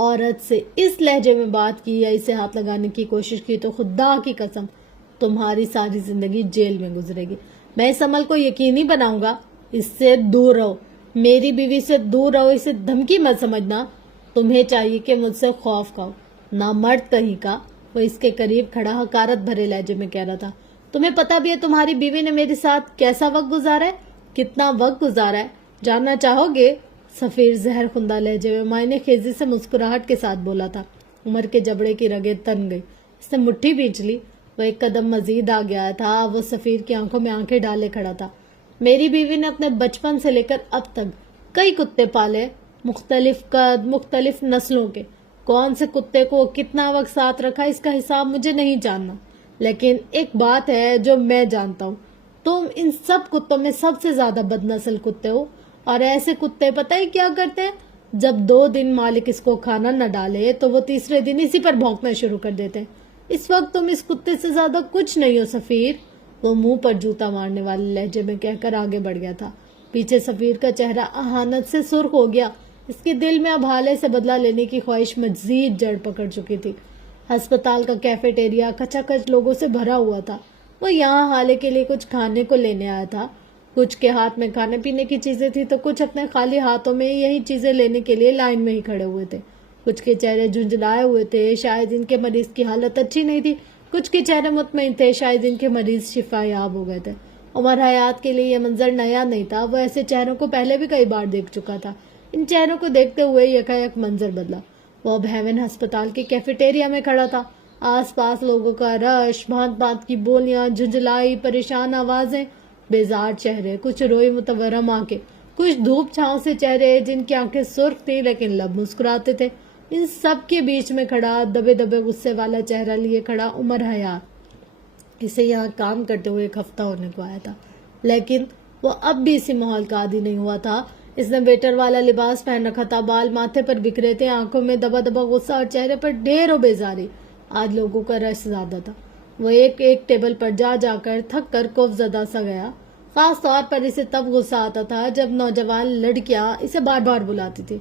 عورت سے اس لہجے میں بات کی یا اسے ہاتھ لگانے کی کوشش کی تو خدا کی قسم تمہاری ساری زندگی جیل میں گزرے گی. میں اس عمل کو یقینی بناؤں گا. اس سے دور رہو, میری بیوی سے دور رہو. اسے دھمکی مت سمجھنا. تمہیں چاہیے کہ مجھ سے خوف کھاؤ. نہ مرد کہیں کا. وہ اس کے قریب کھڑا حقارت بھرے لہجے میں کہہ رہا تھا. تمہیں پتا بھی ہے تمہاری بیوی نے میرے ساتھ کیسا وقت گزارا ہے, کتنا وقت گزارا ہے, جاننا چاہو گے؟ سفیر زہر خندہ لہجے میں معنی خیزی سے مسکراہٹ کے ساتھ بولا تھا. عمر کے جبڑے کی رگیں تن گئی. اس نے مٹھی بھینچ لی. وہ ایک قدم مزید آ گیا تھا. وہ سفیر کی آنکھوں میں آنکھیں ڈالے کھڑا تھا. میری بیوی نے اپنے بچپن سے لے کر اب تک کئی کتے پالے, مختلف قد, مختلف نسلوں کے. کون سے کتے کو کتنا وقت ساتھ رکھا اس کا حساب مجھے نہیں جاننا, لیکن ایک بات ہے جو میں جانتا ہوں. تم ان سب کتوں میں سب سے زیادہ بد نسل کتے ہو. اور ایسے کتے پتہ ہی کیا کرتے ہیں؟ جب 2 دن مالک اس کو کھانا نہ ڈالے تو وہ تیسرے دن اسی پر بھونکنا شروع کر دیتے ہیں. اس وقت تم اس کتے سے زیادہ کچھ نہیں ہو سفیر. وہ منہ پر جوتا مارنے والے لہجے میں کہہ کر آگے بڑھ گیا تھا. پیچھے سفیر کا چہرہ اہانت سے سرخ ہو گیا. اس کے دل میں اب حالے سے بدلہ لینے کی خواہش مزید جڑ پکڑ چکی تھی. ہسپتال کا کیفیٹیریا کچا کچ لوگوں سے بھرا ہوا تھا. وہ یہاں حالے کے لیے کچھ کھانے کو لینے آیا تھا. کچھ کے ہاتھ میں کھانے پینے کی چیزیں تھی تو کچھ اپنے خالی ہاتھوں میں یہی چیزیں لینے کے لیے لائن میں ہی کھڑے ہوئے تھے. کچھ کے چہرے جھنجھلائے ہوئے تھے, شاید ان کے مریض کی حالت اچھی نہیں تھی. کچھ کے چہرے مطمئن تھے, شاید ان کے مریض شفا یاب ہو گئے تھے. عمر حیات کے لیے یہ منظر نیا نہیں تھا. وہ ایسے چہروں کو پہلے بھی کئی بار دیکھ چکا تھا. ان چہروں کو دیکھتے ہوئے یکایک منظر بدلا. وہ اب ہیون ہسپتال کے کیفیٹیریا میں کھڑا تھا. آس پاس لوگوں کا رش, بھانت بھانت کی بولیاں, جھنجھلائی پریشان آوازیں, بیزار چہرے, کچھ روئی متورم آنکھیں, کچھ دھوپ چھاؤں سے چہرے جن کی آنکھیں سرخ تھی لیکن لب مسکراتے تھے. ان سب کے بیچ میں کھڑا, دبے دبے غصے والا چہرہ لیے کھڑا عمر حیات. اسے یہاں کام کرتے ہوئے 1 ہفتہ ہونے کو آیا تھا, لیکن وہ اب بھی اسی ماحول کا عادی نہیں ہوا تھا. اس نے ویٹر والا لباس پہن رکھا تھا. بال ماتھے پر بکھرے تھے, آنکھوں میں دبا دبا غصہ اور چہرے پر ڈھیروں بیزاری. آج لوگوں کا رش زیادہ تھا. وہ ایک ایک ٹیبل پر جا جا کر تھک کر خوف زدہ سا گیا. خاص طور پر اسے تب غصہ آتا تھا جب نوجوان لڑکیاں اسے بار بار بلاتی تھی.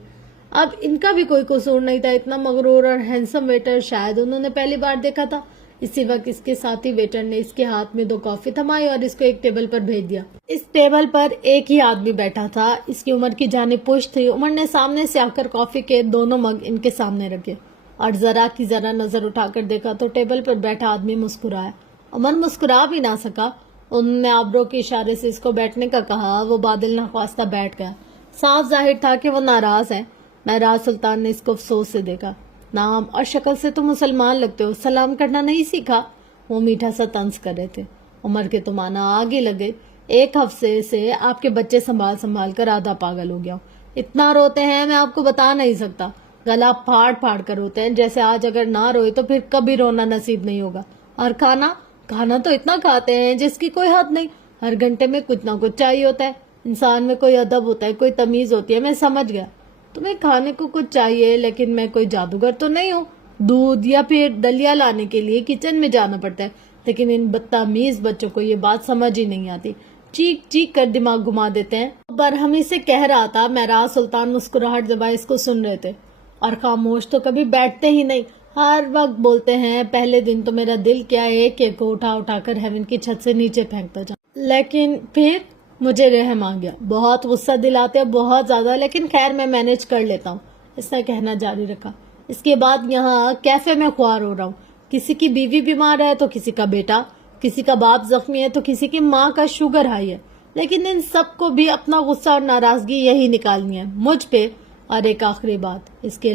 اب ان کا بھی کوئی قصور نہیں تھا. اتنا مغرور اور ہینسم ویٹر شاید انہوں نے پہلی بار دیکھا تھا. اسی وقت اس کے ساتھی ویٹر نے اس کے ہاتھ میں 2 کافی تھمائی اور اس کو ایک ٹیبل پر بھیج دیا. اس ٹیبل پر ایک ہی آدمی بیٹھا تھا. اس کی عمر کی جانب پشت تھی. عمر نے سامنے سے آ کر کافی کے 2 مگ ان کے سامنے رکھے اور ذرا کی ذرا نظر اٹھا کر دیکھا تو ٹیبل پر بیٹھا آدمی مسکرایا. عمر مسکرا بھی نہ سکا. انہوں نے آبرو کے اشارے سے اس کو بیٹھنے کا کہا. وہ بادل نخواستہ بیٹھ گیا. صاف ظاہر تھا کہ وہ ناراض ہے. مہراز سلطان نے اس کو افسوس سے دیکھا. نام اور شکل سے تو مسلمان لگتے ہو, سلام کرنا نہیں سیکھا؟ وہ میٹھا سا طنز کر رہے تھے. عمر کے تو مانا آگے لگے. 1 ہفتے سے آپ کے بچے سنبھال سنبھال کر آدھا پاگل ہو گیا ہوں. اتنا روتے ہیں میں آپ کو بتا نہیں سکتا. گلا پھاڑ پھاڑ کر روتے ہیں جیسے آج اگر نہ روئے تو پھر کبھی رونا نصیب نہیں ہوگا. اور کھانا تو اتنا کھاتے ہیں جس کی کوئی حد نہیں. ہر گھنٹے میں کچھ نہ کچھ چاہیے ہوتا ہے. انسان میں کوئی ادب ہوتا ہے, کوئی تمیز ہوتی ہے. میں سمجھ گیا تمہیں کھانے کو کچھ چاہیے, لیکن میں کوئی جادوگر تو نہیں ہوں. دودھ یا پھر دلیا لانے کے لیے کچن میں جانا پڑتا ہے. لیکن ان بدتمیز بچوں کو یہ بات سمجھ ہی نہیں آتی. چیخ چیخ کر دماغ گھما دیتے ہیں. برہمی سے کہہ رہا تھا. مہراز سلطان مسکراہٹ دبائے اس کو سن رہے تھے. اور خاموش تو کبھی بیٹھتے ہی نہیں, ہر وقت بولتے ہیں. پہلے دن تو میرا دل کیا ایک ایک کو اٹھا اٹھا کر ہیون کی چھت سے نیچے پھینکتا جا, لیکن پھر مجھے رحم آ گیا. بہت غصہ دلاتے بہت زیادہ, لیکن خیر میں مینج کر لیتا ہوں. اس نے کہنا جاری رکھا. اس کے بعد یہاں کیفے میں خوار ہو رہا ہوں. کسی کی بیوی بیمار ہے تو کسی کا بیٹا, کسی کا باپ زخمی ہے تو کسی کی ماں کا شوگر ہائی ہے. لیکن ان سب کو بھی اپنا غصہ اور ناراضگی یہی نکالنی ہے, مجھ پہ. اور ایک آخری بات, اس کے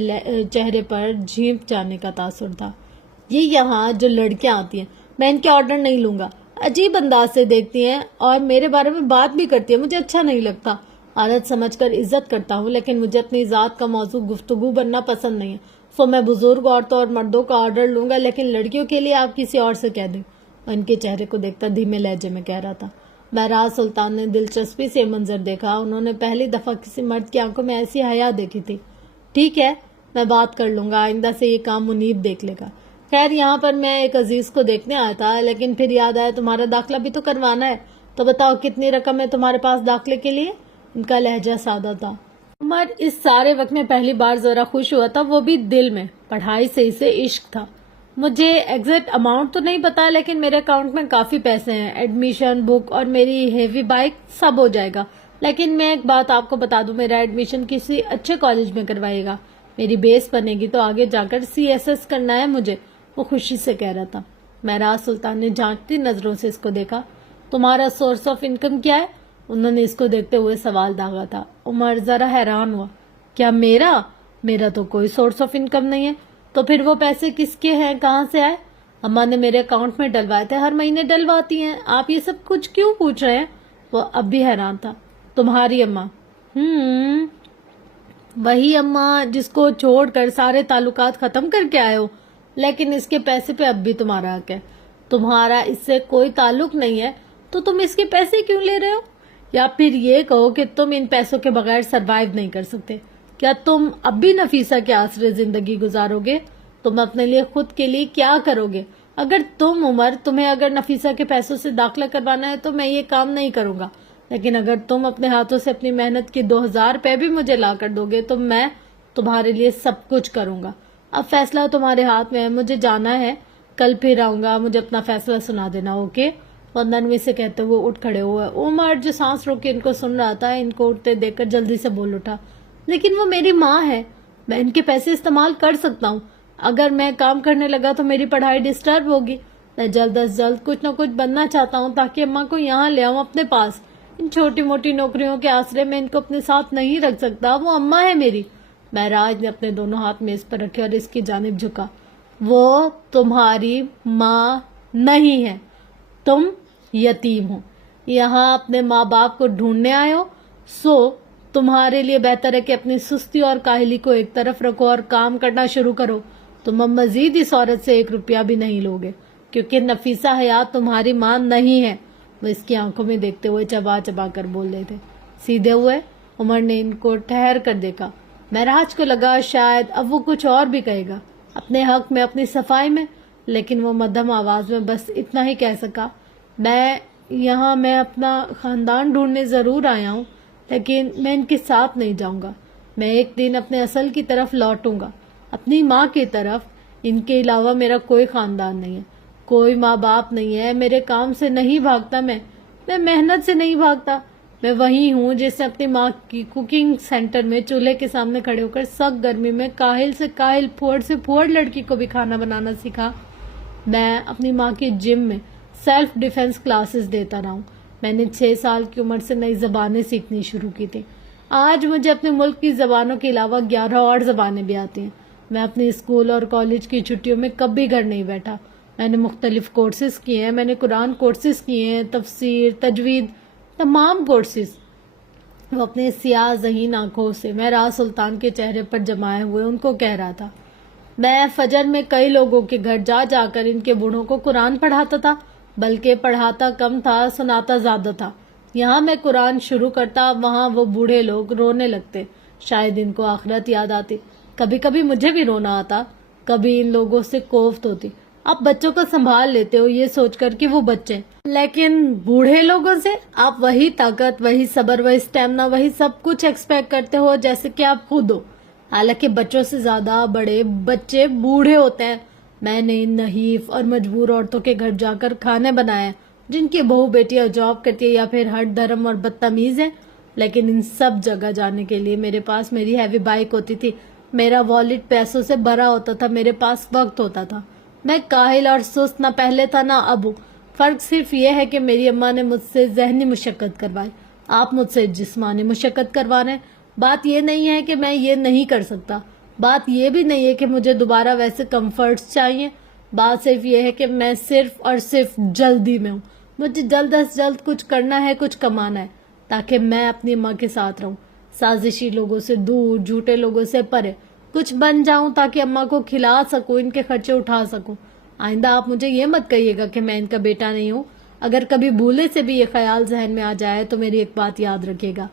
چہرے پر جھیپ جانے کا تاثر تھا. یہ یہاں جو لڑکیاں آتی ہیں میں ان کے آرڈر نہیں لوں گا. عجیب انداز سے دیکھتی ہیں اور میرے بارے میں بات بھی کرتی ہے. مجھے اچھا نہیں لگتا. عادت سمجھ کر عزت کرتا ہوں, لیکن مجھے اپنی ذات کا موضوع گفتگو بننا پسند نہیں ہے. سو میں بزرگ عورتوں اور مردوں کا آرڈر لوں گا, لیکن لڑکیوں کے لیے آپ کسی اور سے کہہ دیں. ان کے چہرے کو دیکھتا دھیمے لہجے میں کہہ رہا تھا. مہراز سلطان نے دلچسپی سے منظر دیکھا. انہوں نے پہلی دفعہ کسی مرد کی آنکھوں میں ایسی حیا دیکھی تھی. ٹھیک ہے, میں بات کر لوں گا. آئندہ سے یہ کام منیب دیکھ لے گا. خیر یہاں پر میں ایک عزیز کو دیکھنے آیا تھا, لیکن پھر یاد آیا تمہارا داخلہ بھی تو کروانا ہے. تو بتاؤ کتنی رقم ہے تمہارے پاس داخلے کے لیے؟ ان کا لہجہ سادہ تھا. عمر اس سارے وقت میں پہلی بار ذرا خوش ہوا تھا، وہ بھی دل میں۔ پڑھائی سے اسے عشق تھا۔ مجھے ایگزیکٹ اماؤنٹ تو نہیں پتا، لیکن میرے اکاؤنٹ میں کافی پیسے ہیں، ایڈمیشن، بک اور میری ہیوی بائک سب ہو جائے گا۔ لیکن میں ایک بات آپ کو بتا دوں، میرا ایڈمیشن کسی اچھے کالج میں کروائے گا، میری بیس بنے گی تو آگے جا کر CSS کرنا ہے مجھے، وہ خوشی سے کہہ رہا تھا۔ مہراج سلطان نے جھانکتی نظروں سے اس کو دیکھا۔ تمہارا سورس آف انکم کیا ہے؟ انہوں نے اس کو دیکھتے ہوئے سوال داغا تھا۔ عمر ذرا حیران ہوا۔ کیا میرا تو کوئی سورس آف انکم نہیں ہے۔ تو پھر وہ پیسے کس کے ہیں، کہاں سے آئے؟ اماں نے میرے اکاؤنٹ میں ڈلوائے تھے، ہر مہینے ڈلواتی ہیں۔ آپ یہ سب کچھ کیوں پوچھ رہے ہیں؟ وہ اب بھی حیران تھا۔ تمہاری اماں؟ وہی اماں جس کو چھوڑ کر سارے تعلقات ختم کر کے آئے ہو، لیکن اس کے پیسے پہ اب بھی تمہارا حق ہے۔ تمہارا اس سے کوئی تعلق نہیں ہے تو تم اس کے پیسے کیوں لے رہے ہو؟ یا پھر یہ کہو کہ تم ان پیسوں کے بغیر سروائیو نہیں کر سکتے۔ کیا تم اب بھی نفیسہ کے آسرے زندگی گزارو گے؟ تم اپنے لیے خود کے لیے کیا کرو گے؟ اگر تمہیں اگر نفیسہ کے پیسوں سے داخلہ کروانا ہے تو میں یہ کام نہیں کروں گا، لیکن اگر تم اپنے ہاتھوں سے اپنی محنت کی 2000 روپے بھی مجھے لا کر دو گے تو میں تمہارے لیے سب کچھ کروں گا۔ اب فیصلہ تمہارے ہاتھ میں ہے، مجھے جانا ہے، کل پھر آؤں گا، مجھے اپنا فیصلہ سنا دینا، اوکے؟ وہ نرمی سے کہتے ہوئے اٹھ کھڑے ہوئے۔ عمر جو سانس روک کے ان کو سن رہا تھا، ان کو اٹھتے دیکھ کر جلدی سے بول اٹھا، لیکن وہ میری ماں ہے، میں ان کے پیسے استعمال کر سکتا ہوں۔ اگر میں کام کرنے لگا تو میری پڑھائی ڈسٹرب ہوگی۔ میں جلد از جلد کچھ نہ کچھ بننا چاہتا ہوں تاکہ اماں کو یہاں لے آؤں اپنے پاس۔ ان چھوٹی موٹی نوکریوں کے آسرے میں ان کو اپنے ساتھ نہیں رکھ سکتا، وہ اماں ہے میری۔ مہراج نے اپنے دونوں ہاتھ میز پر رکھے اور اس کی جانب جھکا۔ وہ تمہاری ماں نہیں ہے، تم یتیم ہو، یہاں اپنے ماں باپ کو ڈھونڈنے آئے ہو، سو تمہارے لیے بہتر ہے کہ اپنی سستی اور کاہلی کو ایک طرف رکھو اور کام کرنا شروع کرو۔ تم اب مزید اس عورت سے 1 روپیہ بھی نہیں لوگے، کیونکہ نفیسہ حیات تمہاری ماں نہیں ہے۔ وہ اس کی آنکھوں میں دیکھتے ہوئے چبا چبا کر بول رہے تھے۔ سیدھے ہوئے عمر نے ان کو ٹھہر کر دیکھا۔ مہراج کو لگا شاید اب وہ کچھ اور بھی کہے گا اپنے حق میں، اپنی صفائی میں، لیکن وہ مدھم آواز میں بس اتنا ہی کہہ سکا، میں اپنا خاندان ڈھونڈنے ضرور آیا ہوں، لیکن میں ان کے ساتھ نہیں جاؤں گا۔ میں ایک دن اپنے اصل کی طرف لوٹوں گا، اپنی ماں کی طرف۔ ان کے علاوہ میرا کوئی خاندان نہیں ہے، کوئی ماں باپ نہیں ہے۔ میرے کام سے نہیں بھاگتا، میں محنت سے نہیں بھاگتا۔ میں وہی ہوں جس نے اپنی ماں کی کوکنگ سینٹر میں چولہے کے سامنے کھڑے ہو کر سخت گرمی میں کاہل سے کاہل، پھوڑ سے پھوڑ لڑکی کو بھی کھانا بنانا سیکھا۔ میں اپنی ماں کی جم میں سیلف ڈیفenس کلاسز دیتا رہا ہوں۔ میں نے 6 سال کی عمر سے نئی زبانیں سیکھنی شروع کی تھی۔ آج مجھے اپنے ملک کی زبانوں کے علاوہ 11 اور زبانیں بھی آتی ہیں۔ میں اپنی اسکول اور کالج کی چھٹیوں میں کبھی گھر نہیں بیٹھا۔ میں نے مختلف کورسز کیے ہیں، میں نے قرآن کورسز کیے ہیں، تفسیر، تجوید، تمام کورسز۔ وہ اپنے سیاہ ذہین آنکھوں سے مہراج سلطان کے چہرے پر جمائے ہوئے ان کو کہہ رہا تھا۔ میں فجر میں کئی لوگوں کے گھر جا جا کر ان کے بوڑھوں کو قرآن پڑھاتا تھا، بلکہ پڑھاتا کم تھا، سناتا زیادہ تھا۔ یہاں میں قرآن شروع کرتا، وہاں وہ بوڑھے لوگ رونے لگتے۔ شاید ان کو آخرت یاد آتی۔ کبھی کبھی مجھے بھی رونا آتا، کبھی ان لوگوں سے کوفت ہوتی۔ آپ بچوں کو سنبھال لیتے ہو یہ سوچ کر کہ وہ بچے، لیکن بوڑھے لوگوں سے آپ وہی طاقت، وہی صبر، وہی اسٹیمنا، وہی سب کچھ ایکسپیکٹ کرتے ہو جیسے کہ آپ خود ہو۔ حالانکہ بچوں سے زیادہ بڑے بچے بوڑھے ہوتے ہیں۔ میں نے ان نحیف اور مجبور عورتوں کے گھر جا کر کھانے بنائے، جن کی بہو بیٹیاں جاب کرتی ہے یا پھر ہٹ دھرم اور بدتمیز ہیں، لیکن ان سب جگہ جانے کے لیے میرے پاس میری ہیوی بائک ہوتی تھی، میرا والیٹ پیسوں سے بھرا ہوتا تھا، میرے پاس وقت ہوتا تھا۔ میں کاہل اور سست نہ پہلے تھا نہ اب ہوں۔ فرق صرف یہ ہے کہ میری اماں نے مجھ سے ذہنی مشقت کروائی، آپ مجھ سے جسمانی مشقت کروا رہے ہیں۔ بات یہ نہیں ہے کہ میں یہ نہیں کر سکتا، بات یہ بھی نہیں ہے کہ مجھے دوبارہ ویسے کمفرٹس چاہیے، بات صرف یہ ہے کہ میں صرف اور صرف جلدی میں ہوں۔ مجھے جلد از جلد کچھ کرنا ہے، کچھ کمانا ہے، تاکہ میں اپنی ماں کے ساتھ رہوں، سازشی لوگوں سے دور، جھوٹے لوگوں سے پرے، کچھ بن جاؤں تاکہ اماں کو کھلا سکوں، ان کے خرچے اٹھا سکوں۔ آئندہ آپ مجھے یہ مت کہیے گا کہ میں ان کا بیٹا نہیں ہوں۔ اگر کبھی بھولے سے بھی یہ خیال ذہن میں آ جائے تو میری ایک بات یاد رکھیے گا،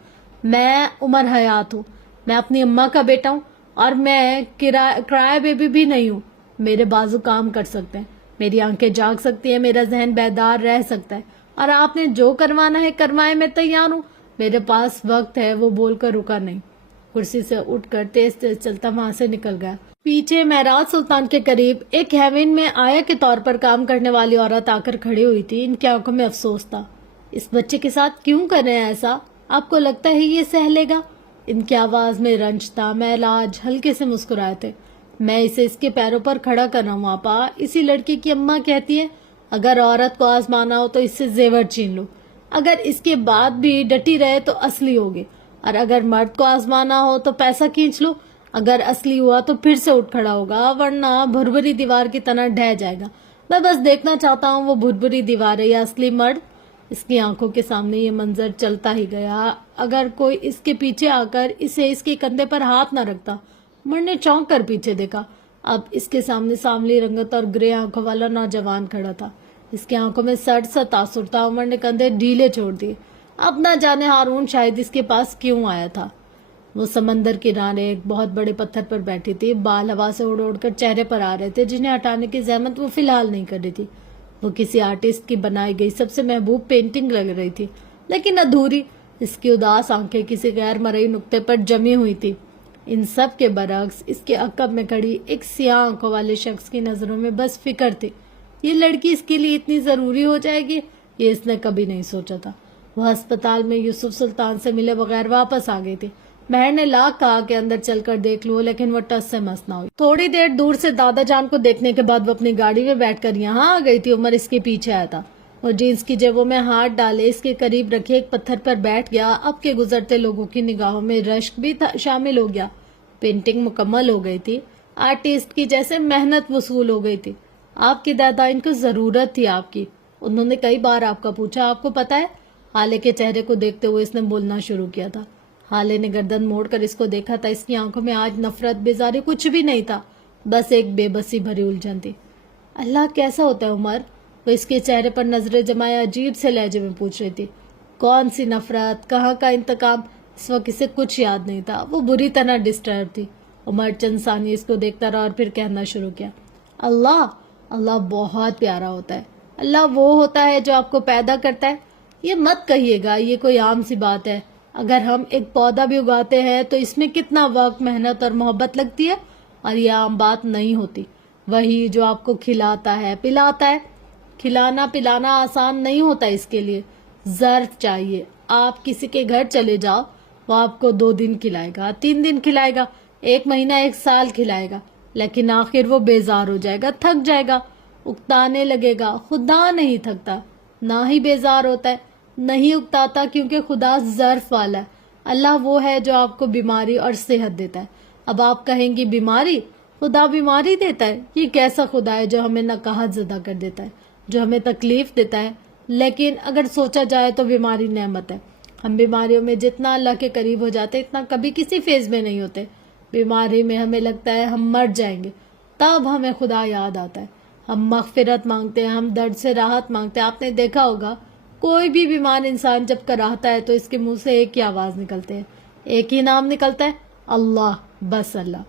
میں عمر حیات ہوں، میں اپنی اماں کا بیٹا ہوں، اور میں کرایہ بیبی بھی نہیں ہوں۔ میرے بازو کام کر سکتے ہیں، میری آنکھیں جاگ سکتی ہیں، میرا ذہن بیدار رہ سکتا ہے، اور آپ نے جو کروانا ہے کروائے، میں تیار ہوں۔ میرے پاس وقت ہے، وہ بول کر رکا نہیں۔ کرسی سے اٹھ کر تیز تیز چلتا وہاں سے نکل گیا۔ پیچھے مہراج سلطان کے قریب ایک ہیون میں آیا کے طور پر کام کرنے والی عورت آ کر کھڑی ہوئی تھی۔ ان کی آنکھوں میں افسوس تھا۔ اس بچے کے ساتھ کیوں کر رہے ہیں ایسا؟ آپ کو لگتا ہے یہ سہ لے گا؟ ان کی آواز میں رنج تھا۔ مہراج ہلکے سے مسکرائے تھے۔ میں اسے اس کے پیروں پر کھڑا کر رہا ہوں آپا۔ اسی لڑکی کی اماں کہتی ہے اگر عورت کو آزمانا ہو تو اس سے زیور چھین لو، اگر اس کے بعد بھی ڈٹی رہے تو اصلی ہوگی، اور اگر مرد کو آزمانا ہو تو پیسہ کھینچ لو، اگر اصلی ہوا تو پھر سے اٹھ کھڑا ہوگا، ورنہ بھربھری دیوار کی طرح ڈھہ جائے گا۔ میں بس دیکھنا چاہتا ہوں وہ بھربھری دیوار ہے یا اصلی مرد۔ اس کی آنکھوں کے سامنے یہ منظر چلتا ہی گیا۔ اگر کوئی اس کے پیچھے آ کر اسے اس کے کندھے پر ہاتھ نہ رکھتا۔ مرد نے چونک کر پیچھے دیکھا۔ اب اس کے سامنے سانولی رنگت اور گرے آنکھوں والا نوجوان کھڑا تھا۔ اس کی آنکھوں میں سرد سا تاثر تھا۔ عمر نے کندھے ڈھیلے چھوڑ دیے۔ اب نہ جانے ہارون شاید اس کے پاس کیوں آیا تھا۔ وہ سمندر کنارے ایک بہت بڑے پتھر پر بیٹھی تھی۔ بال ہوا سے اڑ اڑ کر چہرے پر آ رہے تھے جنہیں ہٹانے کی زحمت وہ فی الحال نہیں کر رہی تھی۔ وہ کسی آرٹسٹ کی بنائی گئی سب سے محبوب پینٹنگ لگ رہی تھی، لیکن ادھوری۔ اس کی اداس آنکھیں کسی غیر مرئی نقطے پر جمی ہوئی تھی۔ ان سب کے برعکس اس کے عقب میں کھڑی ایک سیاہ آنکھوں والے شخص کی نظروں میں بس فکر تھی۔ یہ لڑکی اس کے لیے اتنی ضروری ہو جائے گی، یہ اس نے کبھی نہیں سوچا تھا۔ وہ ہسپتال میں یوسف سلطان سے ملے بغیر واپس آ گئی تھی۔ مہر نے لاکھ کہا کہ اندر چل کر دیکھ لو، لیکن وہ ٹس سے مس نہ ہوئی۔ تھوڑی دیر دور سے دادا جان کو دیکھنے کے بعد وہ اپنی گاڑی میں بیٹھ کر یہاں آ گئی تھی۔ عمر اس کے پیچھے آیا تھا۔ وہ جینس کی جیبوں میں ہاتھ ڈالے اس کے قریب رکھے ایک پتھر پر بیٹھ گیا۔ اب کے گزرتے لوگوں کی نگاہوں میں رشک بھی شامل ہو گیا۔ پینٹنگ مکمل ہو گئی تھی۔ آرٹسٹ کی جیسے محنت وصول ہو گئی تھی۔ آپ کی دادا ان کو ضرورت تھی آپ کی۔ انہوں نے کئی بار آپ کا پوچھا، آپ کو پتا ہے؟ حالے کے چہرے کو دیکھتے ہوئے اس نے بولنا شروع کیا تھا۔ حالے نے گردن موڑ کر اس کو دیکھا تھا۔ اس کی آنکھوں میں آج نفرت بیزاری کچھ بھی نہیں تھا، بس ایک بے بسی بھری الجھن تھی۔ اللہ کیسا ہوتا ہے عمر؟ وہ اس کے چہرے پر نظریں جمائے عجیب سے لہجے میں پوچھ رہی تھی۔ کون سی نفرت، کہاں کا انتقام؟ اس وقت اسے کچھ یاد نہیں تھا۔ وہ بری طرح ڈسٹرب تھی۔ عمر چند ثانیے اس کو دیکھتا رہا اور پھر کہنا شروع کیا، اللہ اللہ بہت پیارا ہوتا ہے۔ اللہ وہ ہوتا ہے جو آپ کو پیدا کرتا ہے۔ یہ مت کہیے گا، یہ کوئی عام سی بات ہے۔ اگر ہم ایک پودا بھی اگاتے ہیں تو اس میں کتنا وقت، محنت اور محبت لگتی ہے، اور یہ عام بات نہیں ہوتی۔ وہی جو آپ کو کھلاتا ہے، پلاتا ہے۔ کھلانا پلانا آسان نہیں ہوتا، اس کے لیے ظرف چاہیے۔ آپ کسی کے گھر چلے جاؤ، وہ آپ کو 2 دن کھلائے گا، 3 دن کھلائے گا، 1 مہینہ، 1 سال کھلائے گا، لیکن آخر وہ بیزار ہو جائے گا، تھک جائے گا، اکتانے لگے گا۔ خدا نہیں تھکتا، نہ ہی بیزار ہوتا ہے، نہیں اکتاتا، کیونکہ خدا ظرف والا ہے۔ اللہ وہ ہے جو آپ کو بیماری اور صحت دیتا ہے۔ اب آپ کہیں گی بیماری، خدا بیماری دیتا ہے؟ یہ کیسا خدا ہے جو ہمیں نقاہت زدہ کر دیتا ہے، جو ہمیں تکلیف دیتا ہے؟ لیکن اگر سوچا جائے تو بیماری نعمت ہے۔ ہم بیماریوں میں جتنا اللہ کے قریب ہو جاتے اتنا کبھی کسی فیز میں نہیں ہوتے۔ بیماری میں ہمیں لگتا ہے ہم مر جائیں گے، تب ہمیں خدا یاد آتا ہے، ہم مغفرت مانگتے ہیں، ہم درد سے راحت مانگتے ہیں۔ آپ نے دیکھا ہوگا کوئی بھی بیمار انسان جب کراہتا ہے تو اس کے منہ سے ایک ہی آواز نکلتے ہے، ایک ہی نام نکلتا ہے، اللہ، بس اللہ۔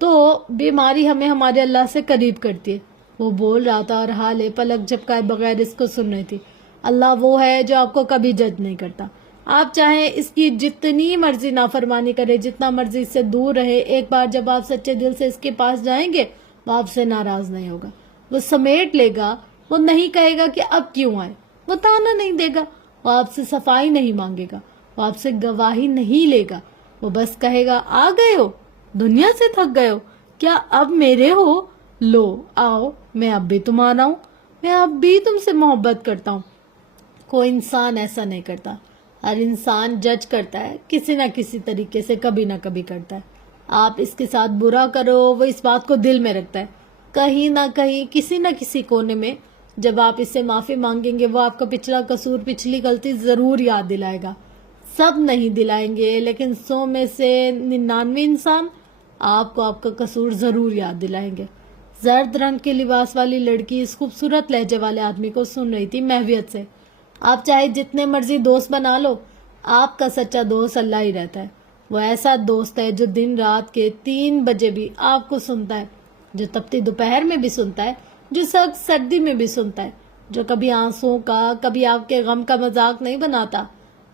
تو بیماری ہمیں ہمارے اللہ سے قریب کرتی ہے۔ وہ بول رہا تھا اور حالے پلک جھپکائے بغیر اس کو سن رہی تھی۔ اللہ وہ ہے جو آپ کو کبھی جج نہیں کرتا۔ آپ چاہیں اس کی جتنی مرضی نافرمانی کرے، جتنا مرضی اس سے دور رہے، ایک بار جب آپ سچے دل سے اس کے پاس جائیں گے وہ آپ سے ناراض نہیں ہوگا، وہ سمیٹ لے گا، وہ نہیں کہے گا کہ اب کیوں آئے، وہ تانا نہیں دے گا، وہ آپ سے صفائی نہیں مانگے گا، وہ آپ سے گواہی نہیں لے گا، وہ بس کہے گا آ گئے ہو، دنیا سے تھک گئے ہو، کیا اب میرے ہو؟ لو آؤ، میں اب بھی تمہارا ہوں، میں اب بھی تم سے محبت کرتا ہوں۔ کوئی انسان ایسا نہیں کرتا، ہر انسان جج کرتا ہے، کسی نہ کسی طریقے سے کبھی نہ کبھی کرتا ہے۔ آپ اس کے ساتھ برا کرو، وہ اس بات کو دل میں رکھتا ہے، کہیں نہ کہیں، کسی نہ کسی کونے میں۔ جب آپ اس سے معافی مانگیں گے وہ آپ کا پچھلا قصور، پچھلی غلطی ضرور یاد دلائے گا۔ سب نہیں دلائیں گے، لیکن 100 میں سے 99 انسان آپ کو آپ کا قصور ضرور یاد دلائیں گے۔ زرد رنگ کے لباس والی لڑکی اس خوبصورت لہجے والے آدمی کو سن رہی تھی محویت سے۔ آپ چاہے جتنے مرضی دوست بنا لو، آپ کا سچا دوست اللہ ہی رہتا ہے۔ وہ ایسا دوست ہے جو دن رات کے 3 بجے بھی آپ کو سنتا ہے، جو تپتی دوپہر میں بھی سنتا ہے، جو سخت سردی میں بھی سنتا ہے، جو کبھی آنسوؤں کا، کبھی آپ کے غم کا مذاق نہیں بناتا۔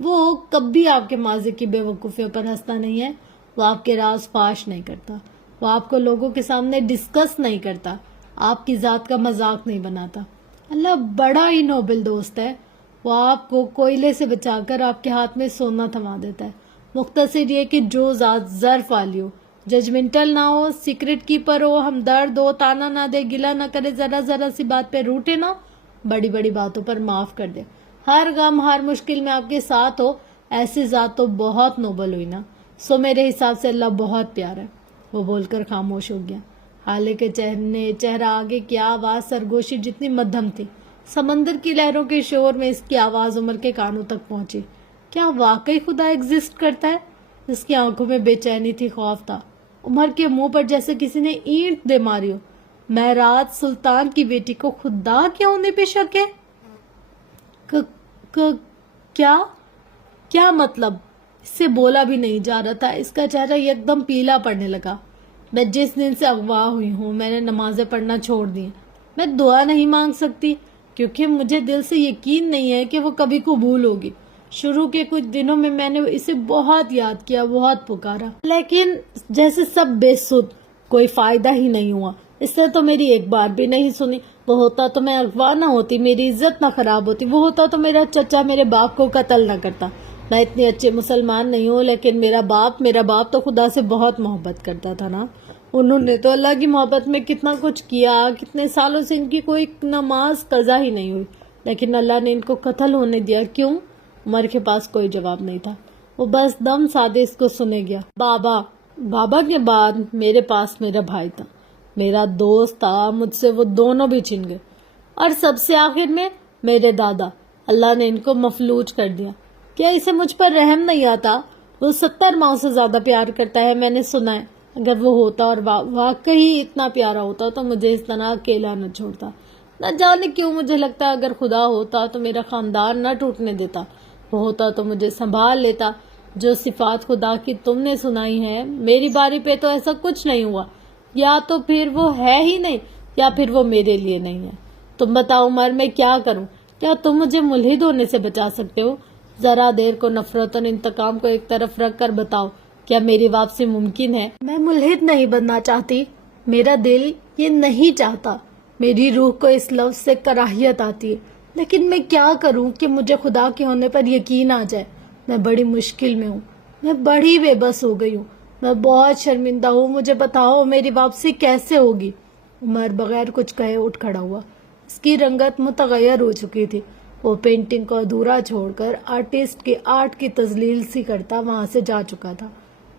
وہ کبھی آپ کے ماضی کی بے وقوفیوں پر ہنستا نہیں ہے، وہ آپ کے راز فاش نہیں کرتا، وہ آپ کو لوگوں کے سامنے ڈسکس نہیں کرتا، آپ کی ذات کا مذاق نہیں بناتا۔ اللہ بڑا ہی نوبل دوست ہے، وہ آپ کو کوئلے سے بچا کر آپ کے ہاتھ میں سونا تھما دیتا ہے۔ مختصر یہ کہ جو ذات ظرف والی ہو، ججمنٹل نہ ہو، سیکرٹ کیپر ہو، ہمدرد ہو، تانا نہ دے، گلہ نہ کرے، ذرا ذرا سی بات پہ روٹے نہ، بڑی بڑی باتوں پر معاف کر دے، ہر غم ہر مشکل میں آپ کے ساتھ ہو، ایسی ذات تو بہت نوبل ہوئی نا۔ سو میرے حساب سے اللہ بہت پیارا ہے۔ وہ بول کر خاموش ہو گیا۔ حالے کے چہرہ آگے کی آواز سرگوشی جتنی مدھم تھی، سمندر کی لہروں کے شور میں اس کی آواز عمر کے کانوں تک پہنچی۔ کیا واقعی خدا ایگزسٹ کرتا ہے؟ اس کی آنکھوں میں بے چینی تھی، خوف تھا۔ عمر کے منہ پر جیسے کسی نے اینٹ دے ماری ہو۔ مہراج سلطان کی بیٹی کو خدا کے ہونے پہ شک ہے؟ کیا مطلب؟ اس سے بولا بھی نہیں جا رہا تھا، اس کا چہرہ یکدم پیلا پڑنے لگا۔ میں جس دن سے اغوا ہوئی ہوں میں نے نمازیں پڑھنا چھوڑ دی ہیں۔ میں دعا نہیں مانگ سکتی کیونکہ مجھے دل سے یقین نہیں ہے کہ وہ کبھی قبول ہوگی۔ شروع کے کچھ دنوں میں نے اسے بہت یاد کیا، بہت پکارا، لیکن جیسے سب بے سود، کوئی فائدہ ہی نہیں ہوا۔ اس نے تو میری ایک بار بھی نہیں سنی۔ وہ ہوتا تو میں اغوا نہ ہوتی، میری عزت نہ خراب ہوتی، وہ ہوتا تو میرا چچا میرے باپ کو قتل نہ کرتا۔ میں اتنی اچھی مسلمان نہیں ہوں، لیکن میرا باپ تو خدا سے بہت محبت کرتا تھا نا۔ انہوں نے تو اللہ کی محبت میں کتنا کچھ کیا، کتنے سالوں سے ان کی کوئی نماز قضا ہی نہیں ہوئی، لیکن اللہ نے ان کو قتل ہونے دیا، کیوں؟ عمر کے پاس کوئی جواب نہیں تھا، وہ بس دم سادے اس کو سنے گیا۔ بابا کے بعد میرے پاس میرا بھائی تھا، میرا دوست تھا، مجھ سے وہ دونوں بھی چھن گئے، اور سب سے آخر میں میرے دادا، اللہ نے ان کو مفلوج کر دیا۔ کیا اسے مجھ پر رحم نہیں آتا؟ وہ 70 ماؤں سے زیادہ پیار کرتا ہے، میں نے سنا ہے۔ اگر وہ ہوتا اور واقعی اتنا پیارا ہوتا تو مجھے اس طرح اکیلا نہ چھوڑتا۔ نہ جانے کیوں مجھے لگتا ہے اگر خدا ہوتا تو میرا خاندان نہ ٹوٹنے دیتا، وہ ہوتا تو مجھے سنبھال لیتا۔ جو صفات خدا کی تم نے سنائی ہیں، میری باری پہ تو ایسا کچھ نہیں ہوا۔ یا تو پھر وہ ہے ہی نہیں، یا پھر وہ میرے لیے نہیں ہے۔ تم بتاؤ عمر، میں کیا کروں؟ کیا تم مجھے ملحد ہونے سے بچا سکتے ہو؟ ذرا دیر کو نفرت اور انتقام کو ایک طرف رکھ کر بتاؤ، کیا میری واپسی ممکن ہے؟ میں ملحد نہیں بننا چاہتی، میرا دل یہ نہیں چاہتا، میری روح کو اس لفظ سے کراہیت آتی ہے، لیکن میں کیا کروں کہ مجھے خدا کے ہونے پر یقین آ جائے؟ میں بڑی مشکل میں ہوں، میں بڑی بے بس ہو گئی ہوں، میں بہت شرمندہ ہوں، مجھے بتاؤ میری واپسی کیسے ہوگی؟ عمر بغیر کچھ کہے اٹھ کھڑا ہوا۔ اس کی رنگت متغیر ہو چکی تھی، وہ پینٹنگ کو ادھورا چھوڑ کر آرٹسٹ کے آرٹ کی تزلیل سی کرتا وہاں سے جا چکا تھا۔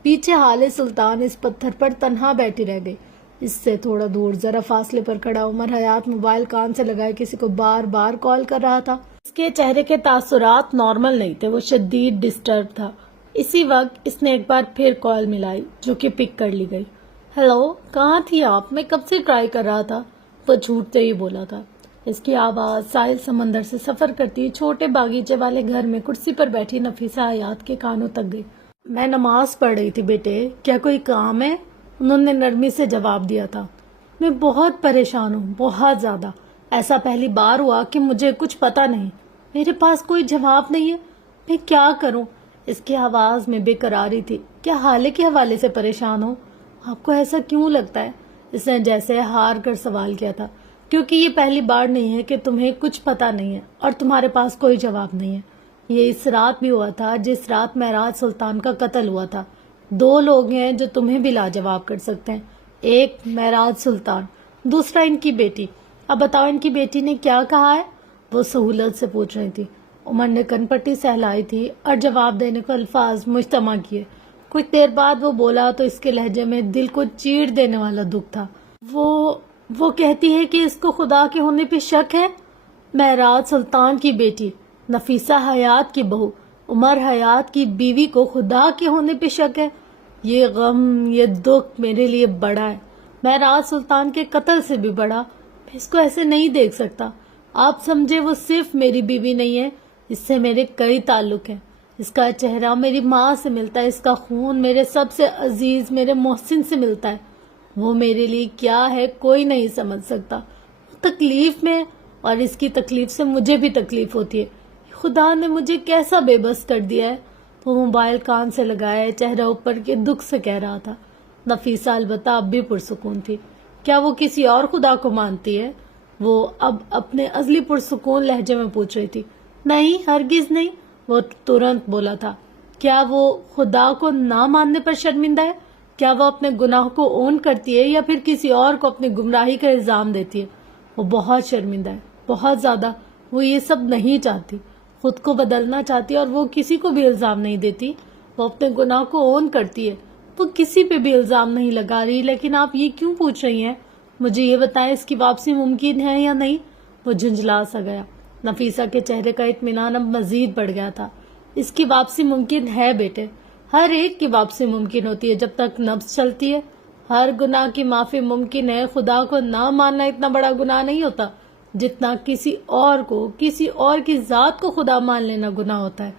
پیچھے حال سلطان اس پتھر پر تنہا بیٹھی رہ گئی۔ اس سے تھوڑا دور ذرا فاصلے پر کھڑا عمر حیات موبائل کان سے لگائے کسی کو بار بار کال کر رہا تھا۔ اس کے چہرے کے تاثرات نارمل نہیں تھے، وہ شدید ڈسٹرب تھا۔ اسی وقت اس نے ایک بار پھر کال ملائی جو کہ پک کر لی گئی۔ ہیلو، کہاں تھی آپ؟ میں کب سے ٹرائی کر رہا تھا، وہ جھوٹتے ہی بولا تھا۔ اس کی آواز ساحل سمندر سے سفر کرتی چھوٹے باغیچے والے گھر میں کرسی پر بیٹھی نفیسہ حیات کے کانوں تک گئی۔ میں نماز پڑھ رہی تھی بیٹے، کیا کوئی کام ہے؟ انہوں نے نرمی سے جواب دیا تھا۔ میں بہت پریشان ہوں، بہت زیادہ۔ ایسا پہلی بار ہوا کہ مجھے کچھ پتا نہیں، میرے پاس کوئی جواب نہیں ہے، میں کیا کروں؟ اس کی آواز میں بے قراری تھی۔ کیا حالے کے حوالے سے پریشان ہو؟ آپ کو ایسا کیوں لگتا ہے؟ اس نے جیسے ہار کر سوال کیا تھا، کیونکہ یہ پہلی بار نہیں ہے کہ تمہیں کچھ پتا نہیں ہے اور تمہارے پاس کوئی جواب نہیں ہے۔ یہ اس رات بھی ہوا تھا جس رات مہراج سلطان کا قتل ہوا تھا۔ 2 لوگ ہیں جو تمہیں بھی لاجواب کر سکتے ہیں، ایک مہراج سلطان، دوسرا ان کی بیٹی۔ اب بتاؤ ان کی بیٹی نے کیا کہا ہے؟ وہ سہولت سے پوچھ رہی تھی۔ عمر نے کن پٹی سہلائی تھی اور جواب دینے کو الفاظ مجتمع کیے۔ کچھ دیر بعد وہ بولا تو اس کے لہجے میں دل کو چیڑ دینے والا دکھ تھا۔ وہ کہتی ہے کہ اس کو خدا کے ہونے پہ شک ہے۔ مہراج سلطان کی بیٹی، نفیسہ حیات کی بہو، عمر حیات کی بیوی کو خدا کے ہونے پہ شک ہے۔ یہ غم، یہ دکھ میرے لیے بڑا ہے، مہراج سلطان کے قتل سے بھی بڑا۔ میں اس کو ایسے نہیں دیکھ سکتا۔ آپ سمجھے وہ صرف میری بیوی نہیں ہے، اس سے میرے کئی تعلق ہیں۔ اس کا چہرہ میری ماں سے ملتا ہے، اس کا خون میرے سب سے عزیز میرے محسن سے ملتا ہے۔ وہ میرے لیے کیا ہے کوئی نہیں سمجھ سکتا۔ وہ تکلیف میں، اور اس کی تکلیف سے مجھے بھی تکلیف ہوتی ہے۔ خدا نے مجھے کیسا بے بس کر دیا ہے۔ وہ موبائل کان سے لگائے چہرہ اوپر کے دکھ سے کہہ رہا تھا۔ نفیسہ البتہ اب بھی پرسکون تھی۔ کیا وہ کسی اور خدا کو مانتی ہے؟ وہ اب اپنے ازلی پرسکون لہجے میں پوچھ رہی تھی۔ نہیں، ہرگز نہیں، وہ ترنت بولا تھا۔ کیا وہ خدا کو نہ ماننے پر شرمندہ ہے؟ کیا وہ اپنے گناہ کو اون کرتی ہے یا پھر کسی اور کو اپنی گمراہی کا الزام دیتی ہے؟ وہ بہت شرمندہ ہے، بہت زیادہ۔ وہ یہ سب نہیں چاہتی، خود کو بدلنا چاہتی ہے اور وہ کسی کو بھی الزام نہیں دیتی۔ وہ اپنے گناہ کو اون کرتی ہے، وہ کسی پہ بھی الزام نہیں لگا رہی۔ لیکن آپ یہ کیوں پوچھ رہی ہیں؟ مجھے یہ بتائیں، اس کی واپسی ممکن ہے یا نہیں؟ وہ جھنجھلا سا گیا۔ نفیسہ کے چہرے کا اطمینان اب مزید بڑھ گیا تھا۔ اس کی واپسی ممکن ہے بیٹے، ہر ایک کی واپسی ممکن ہوتی ہے جب تک نفس چلتی ہے۔ ہر گناہ کی معافی ممکن ہے۔ خدا کو نہ ماننا اتنا بڑا گناہ نہیں ہوتا جتنا کسی اور کو، کسی اور کی ذات کو خدا مان لینا گناہ ہوتا ہے۔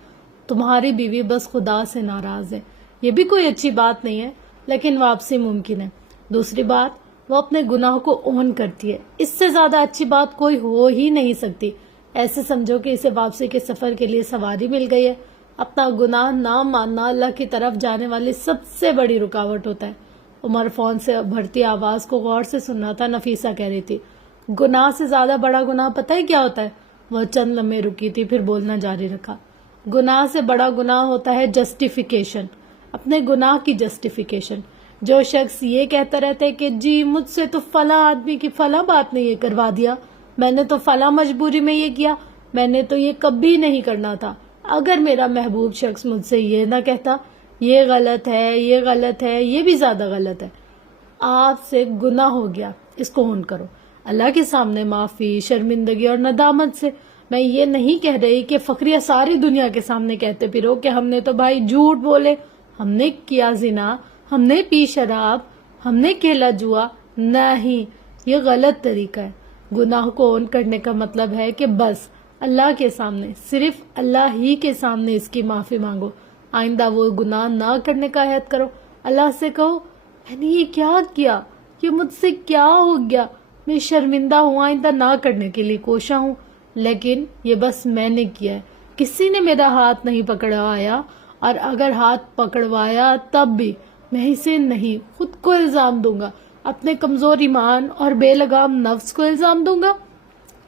تمہاری بیوی بس خدا سے ناراض ہے، یہ بھی کوئی اچھی بات نہیں ہے، لیکن واپسی ممکن ہے۔ دوسری بات، وہ اپنے گناہ کو اون کرتی ہے۔ اس سے زیادہ اچھی بات کوئی ہو ہی نہیں سکتی۔ ایسے سمجھو کہ اسے واپسی کے سفر کے لیے سواری مل گئی ہے۔ اپنا گناہ نہ ماننا اللہ کی طرف جانے والی سب سے بڑی رکاوٹ ہوتا ہے۔ عمر فون سے بھرتی آواز کو غور سے سننا تھا۔ نفیسہ کہہ رہی تھی، گناہ سے زیادہ بڑا گناہ پتہ ہے کیا ہوتا ہے؟ وہ چند لمحے رکی تھی، پھر بولنا جاری رکھا۔ گناہ سے بڑا گناہ ہوتا ہے جسٹیفیکیشن، اپنے گناہ کی جسٹیفیکیشن۔ جو شخص یہ کہتا رہتا ہے کہ جی مجھ سے تو فلاں آدمی کی فلاں بات نے یہ کروا دیا، میں نے تو فلاں مجبوری میں یہ کیا، میں نے تو یہ کبھی نہیں کرنا تھا، اگر میرا محبوب شخص مجھ سے یہ نہ کہتا، یہ غلط ہے، یہ غلط ہے، یہ بھی زیادہ غلط ہے۔ آپ سے گناہ ہو گیا، اس کو اون کرو۔ اللہ کے سامنے معافی، شرمندگی اور ندامت سے۔ میں یہ نہیں کہہ رہی کہ فخریہ ساری دنیا کے سامنے کہتے پھرو کہ ہم نے تو بھائی جھوٹ بولے، ہم نے کیا زنا، ہم نے پی شراب، ہم نے کھیلا جوا۔ نہیں، یہ غلط طریقہ ہے۔ گناہ کو اون کرنے کا مطلب ہے کہ بس اللہ کے سامنے، صرف اللہ ہی کے سامنے اس کی معافی مانگو۔ آئندہ وہ گناہ نہ کرنے کا عہد کرو۔ اللہ سے کہو، میں نے یہ کیا کیا، یہ مجھ سے کیا ہو گیا، میں شرمندہ ہوں، آئندہ نہ کرنے کے لیے کوشاں ہوں، لیکن یہ بس میں نے کیا ہے، کسی نے میرا ہاتھ نہیں پکڑوایا، اور اگر ہاتھ پکڑوایا تب بھی میں اسے نہیں، خود کو الزام دوں گا، اپنے کمزور ایمان اور بے لگام نفس کو الزام دوں گا۔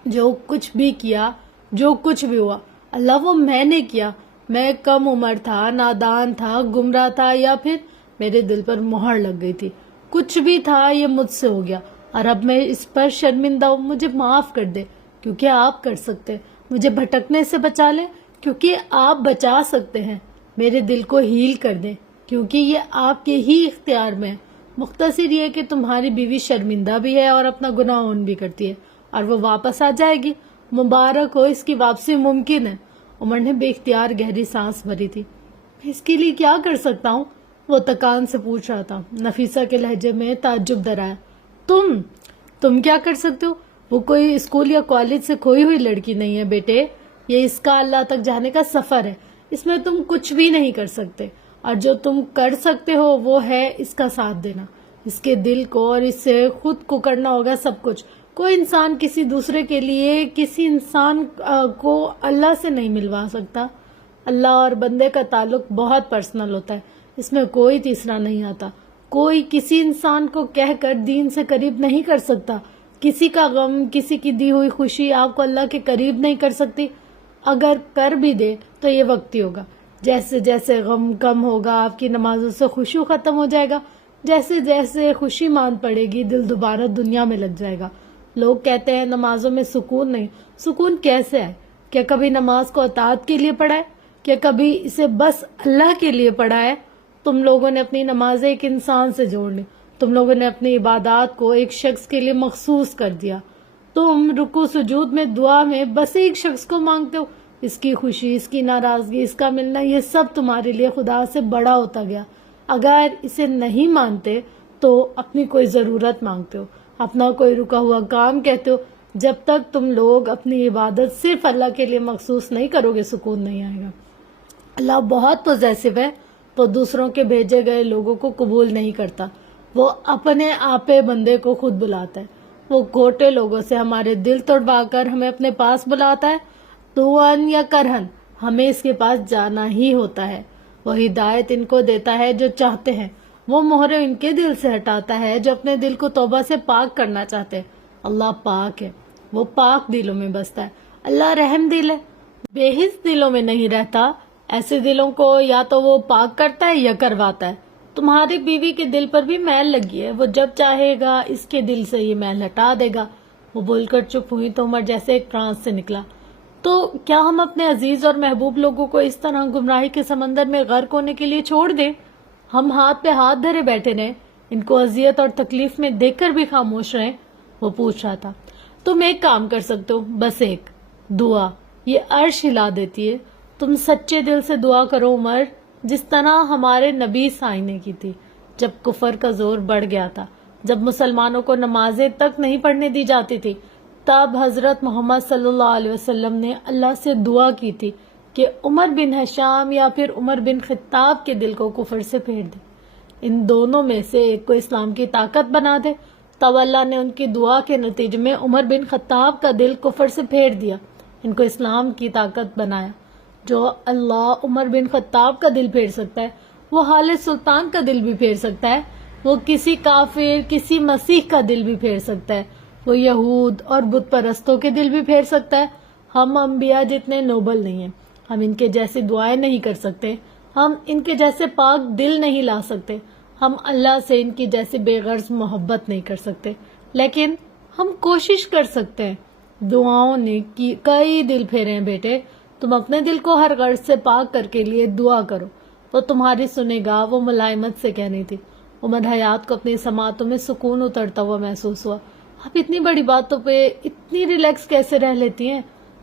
جو کچھ بھی کیا، جو کچھ بھی ہوا، اللہ وہ میں نے کیا۔ میں کم عمر تھا، نادان تھا، گمراہ تھا، یا پھر میرے دل پر مہر لگ گئی تھی، کچھ بھی تھا، یہ مجھ سے ہو گیا، اور اب میں اس پر شرمندہ ہوں۔ مجھے معاف کر دے کیونکہ آپ کر سکتے، مجھے بھٹکنے سے بچا لے کیونکہ آپ بچا سکتے ہیں، میرے دل کو ہیل کر دیں کیونکہ یہ آپ کے ہی اختیار میں ہے۔ مختصر یہ کہ تمہاری بیوی شرمندہ بھی ہے اور اپنا گناہ اون بھی کرتی ہے، اور وہ واپس آ جائے گی۔ مبارک ہو، اس کی واپسی ممکن ہے۔ عمر نے بے اختیار گہری سانس بھری تھی۔ میں اس کے لیے کیا کر سکتا ہوں؟ وہ تکان سے پوچھ رہا تھا۔ نفیسہ کے لہجے میں تعجب درایا۔ تم کیا کر سکتے ہو؟ وہ کوئی اسکول یا کالج سے کھوئی ہوئی لڑکی نہیں ہے بیٹے، یہ اس کا اللہ تک جانے کا سفر ہے، اس میں تم کچھ بھی نہیں کر سکتے، اور جو تم کر سکتے ہو وہ ہے اس کا ساتھ دینا، اس کے دل کو اور اس سے خود کو کرنا ہوگا سب کچھ۔ کوئی انسان کسی دوسرے کے لیے کسی انسان کو اللہ سے نہیں ملوا سکتا۔ اللہ اور بندے کا تعلق بہت پرسنل ہوتا ہے، اس میں کوئی تیسرا نہیں آتا۔ کوئی کسی انسان کو کہہ کر دین سے قریب نہیں کر سکتا۔ کسی کا غم، کسی کی دی ہوئی خوشی آپ کو اللہ کے قریب نہیں کر سکتی۔ اگر کر بھی دے تو یہ وقتی ہوگا۔ جیسے جیسے غم کم ہوگا، آپ کی نمازوں سے خوشی ختم ہو جائے گا، جیسے جیسے خوشی مان پڑے گی، دل دوبارہ دنیا میں لگ جائے گا۔ لوگ کہتے ہیں نمازوں میں سکون نہیں۔ سکون کیسے ہے؟ کیا کبھی نماز کو اطاعت کے لیے پڑھا ہے؟ کیا کبھی اسے بس اللہ کے لیے پڑھا ہے؟ تم لوگوں نے اپنی نمازیں ایک انسان سے جوڑ لی، تم لوگوں نے اپنی عبادات کو ایک شخص کے لیے مخصوص کر دیا۔ تم رکوع سجود میں دعا میں بس ایک شخص کو مانگتے ہو، اس کی خوشی، اس کی ناراضگی، اس کا ملنا، یہ سب تمہارے لیے خدا سے بڑا ہوتا گیا۔ اگر اسے نہیں مانتے تو اپنی کوئی ضرورت مانگتے ہو، اپنا کوئی رکا ہوا کام کہتے ہو۔ جب تک تم لوگ اپنی عبادت صرف اللہ کے لیے مخصوص نہیں کرو گے، سکون نہیں آئے گا۔ اللہ بہت پوزیسو ہے، وہ دوسروں کے بھیجے گئے لوگوں کو قبول نہیں کرتا، وہ اپنے آپے بندے کو خود بلاتا ہے۔ وہ کھوٹے لوگوں سے ہمارے دل توڑوا کر ہمیں اپنے پاس بلاتا ہے، توان یا کرہن ہمیں اس کے پاس جانا ہی ہوتا ہے۔ وہ ہدایت ان کو دیتا ہے جو چاہتے ہیں، وہ مہرے ان کے دل سے ہٹاتا ہے جو اپنے دل کو توبہ سے پاک کرنا چاہتے ہیں۔ اللہ پاک ہے، وہ پاک دلوں میں بستا ہے۔ اللہ رحم دل ہے، بے حس دلوں میں نہیں رہتا۔ ایسے دلوں کو یا تو وہ پاک کرتا ہے یا کرواتا ہے۔ تمہاری بیوی کے دل پر بھی میل لگی ہے، وہ جب چاہے گا اس کے دل سے یہ میل ہٹا دے گا۔ وہ بول کر چپ ہوئی تو عمر جیسے ایک ٹرانس سے نکلا۔ تو کیا ہم اپنے عزیز اور محبوب لوگوں کو اس طرح گمراہی کے سمندر میں غرق ہونے کے لیے چھوڑ دیں؟ ہم ہاتھ پہ ہاتھ دھرے بیٹھے رہیں، ان کو اذیت اور تکلیف میں دیکھ کر بھی خاموش رہیں؟ وہ پوچھ رہا تھا۔ تم ایک کام کر سکتے ہو، بس ایک دعا، یہ عرش ہلا دیتی ہے۔ تم سچے دل سے دعا کرو عمر، جس طرح ہمارے نبی صاحب نے کی تھی جب کفر کا زور بڑھ گیا تھا، جب مسلمانوں کو نمازیں تک نہیں پڑھنے دی جاتی تھی، تب حضرت محمد صلی اللہ علیہ وسلم نے اللہ سے دعا کی تھی کہ عمر بن ہشام یا پھر عمر بن خطاب کے دل کو کفر سے پھیر دے، ان دونوں میں سے ایک کو اسلام کی طاقت بنا دے۔ تب اللہ نے ان کی دعا کے نتیجے میں عمر بن خطاب کا دل کفر سے پھیر دیا، ان کو اسلام کی طاقت بنایا۔ جو اللہ عمر بن خطاب کا دل پھیر سکتا ہے، وہ خالد سلطان کا دل بھی پھیر سکتا ہے، وہ کسی کافر، کسی مسیح کا دل بھی پھیر سکتا ہے، وہ یہود اور بت پرستوں کے دل بھی پھیر سکتا ہے۔ ہم انبیاء جتنے نوبل نہیں ہیں، ہم ان کے جیسے دعائیں نہیں کر سکتے، ہم ان کے جیسے پاک دل نہیں لا سکتے، ہم اللہ سے ان کی جیسے بے غرض محبت نہیں کر سکتے، لیکن ہم کوشش کر سکتے ہیں۔ دعاؤں نے کئی دل پھیرے ہیں بیٹے، تم اپنے دل کو ہر غرض سے پاک کر کے لیے دعا کرو، وہ تمہاری سنے گا۔ وہ ملائمت سے کہنی تھی۔ عمر حیات کو اپنی سماعتوں میں سکون اترتا ہوا محسوس ہوا۔ آپ اتنی بڑی باتوں پہ اتنی ریلیکس کیسے رہ لیتی ہیں؟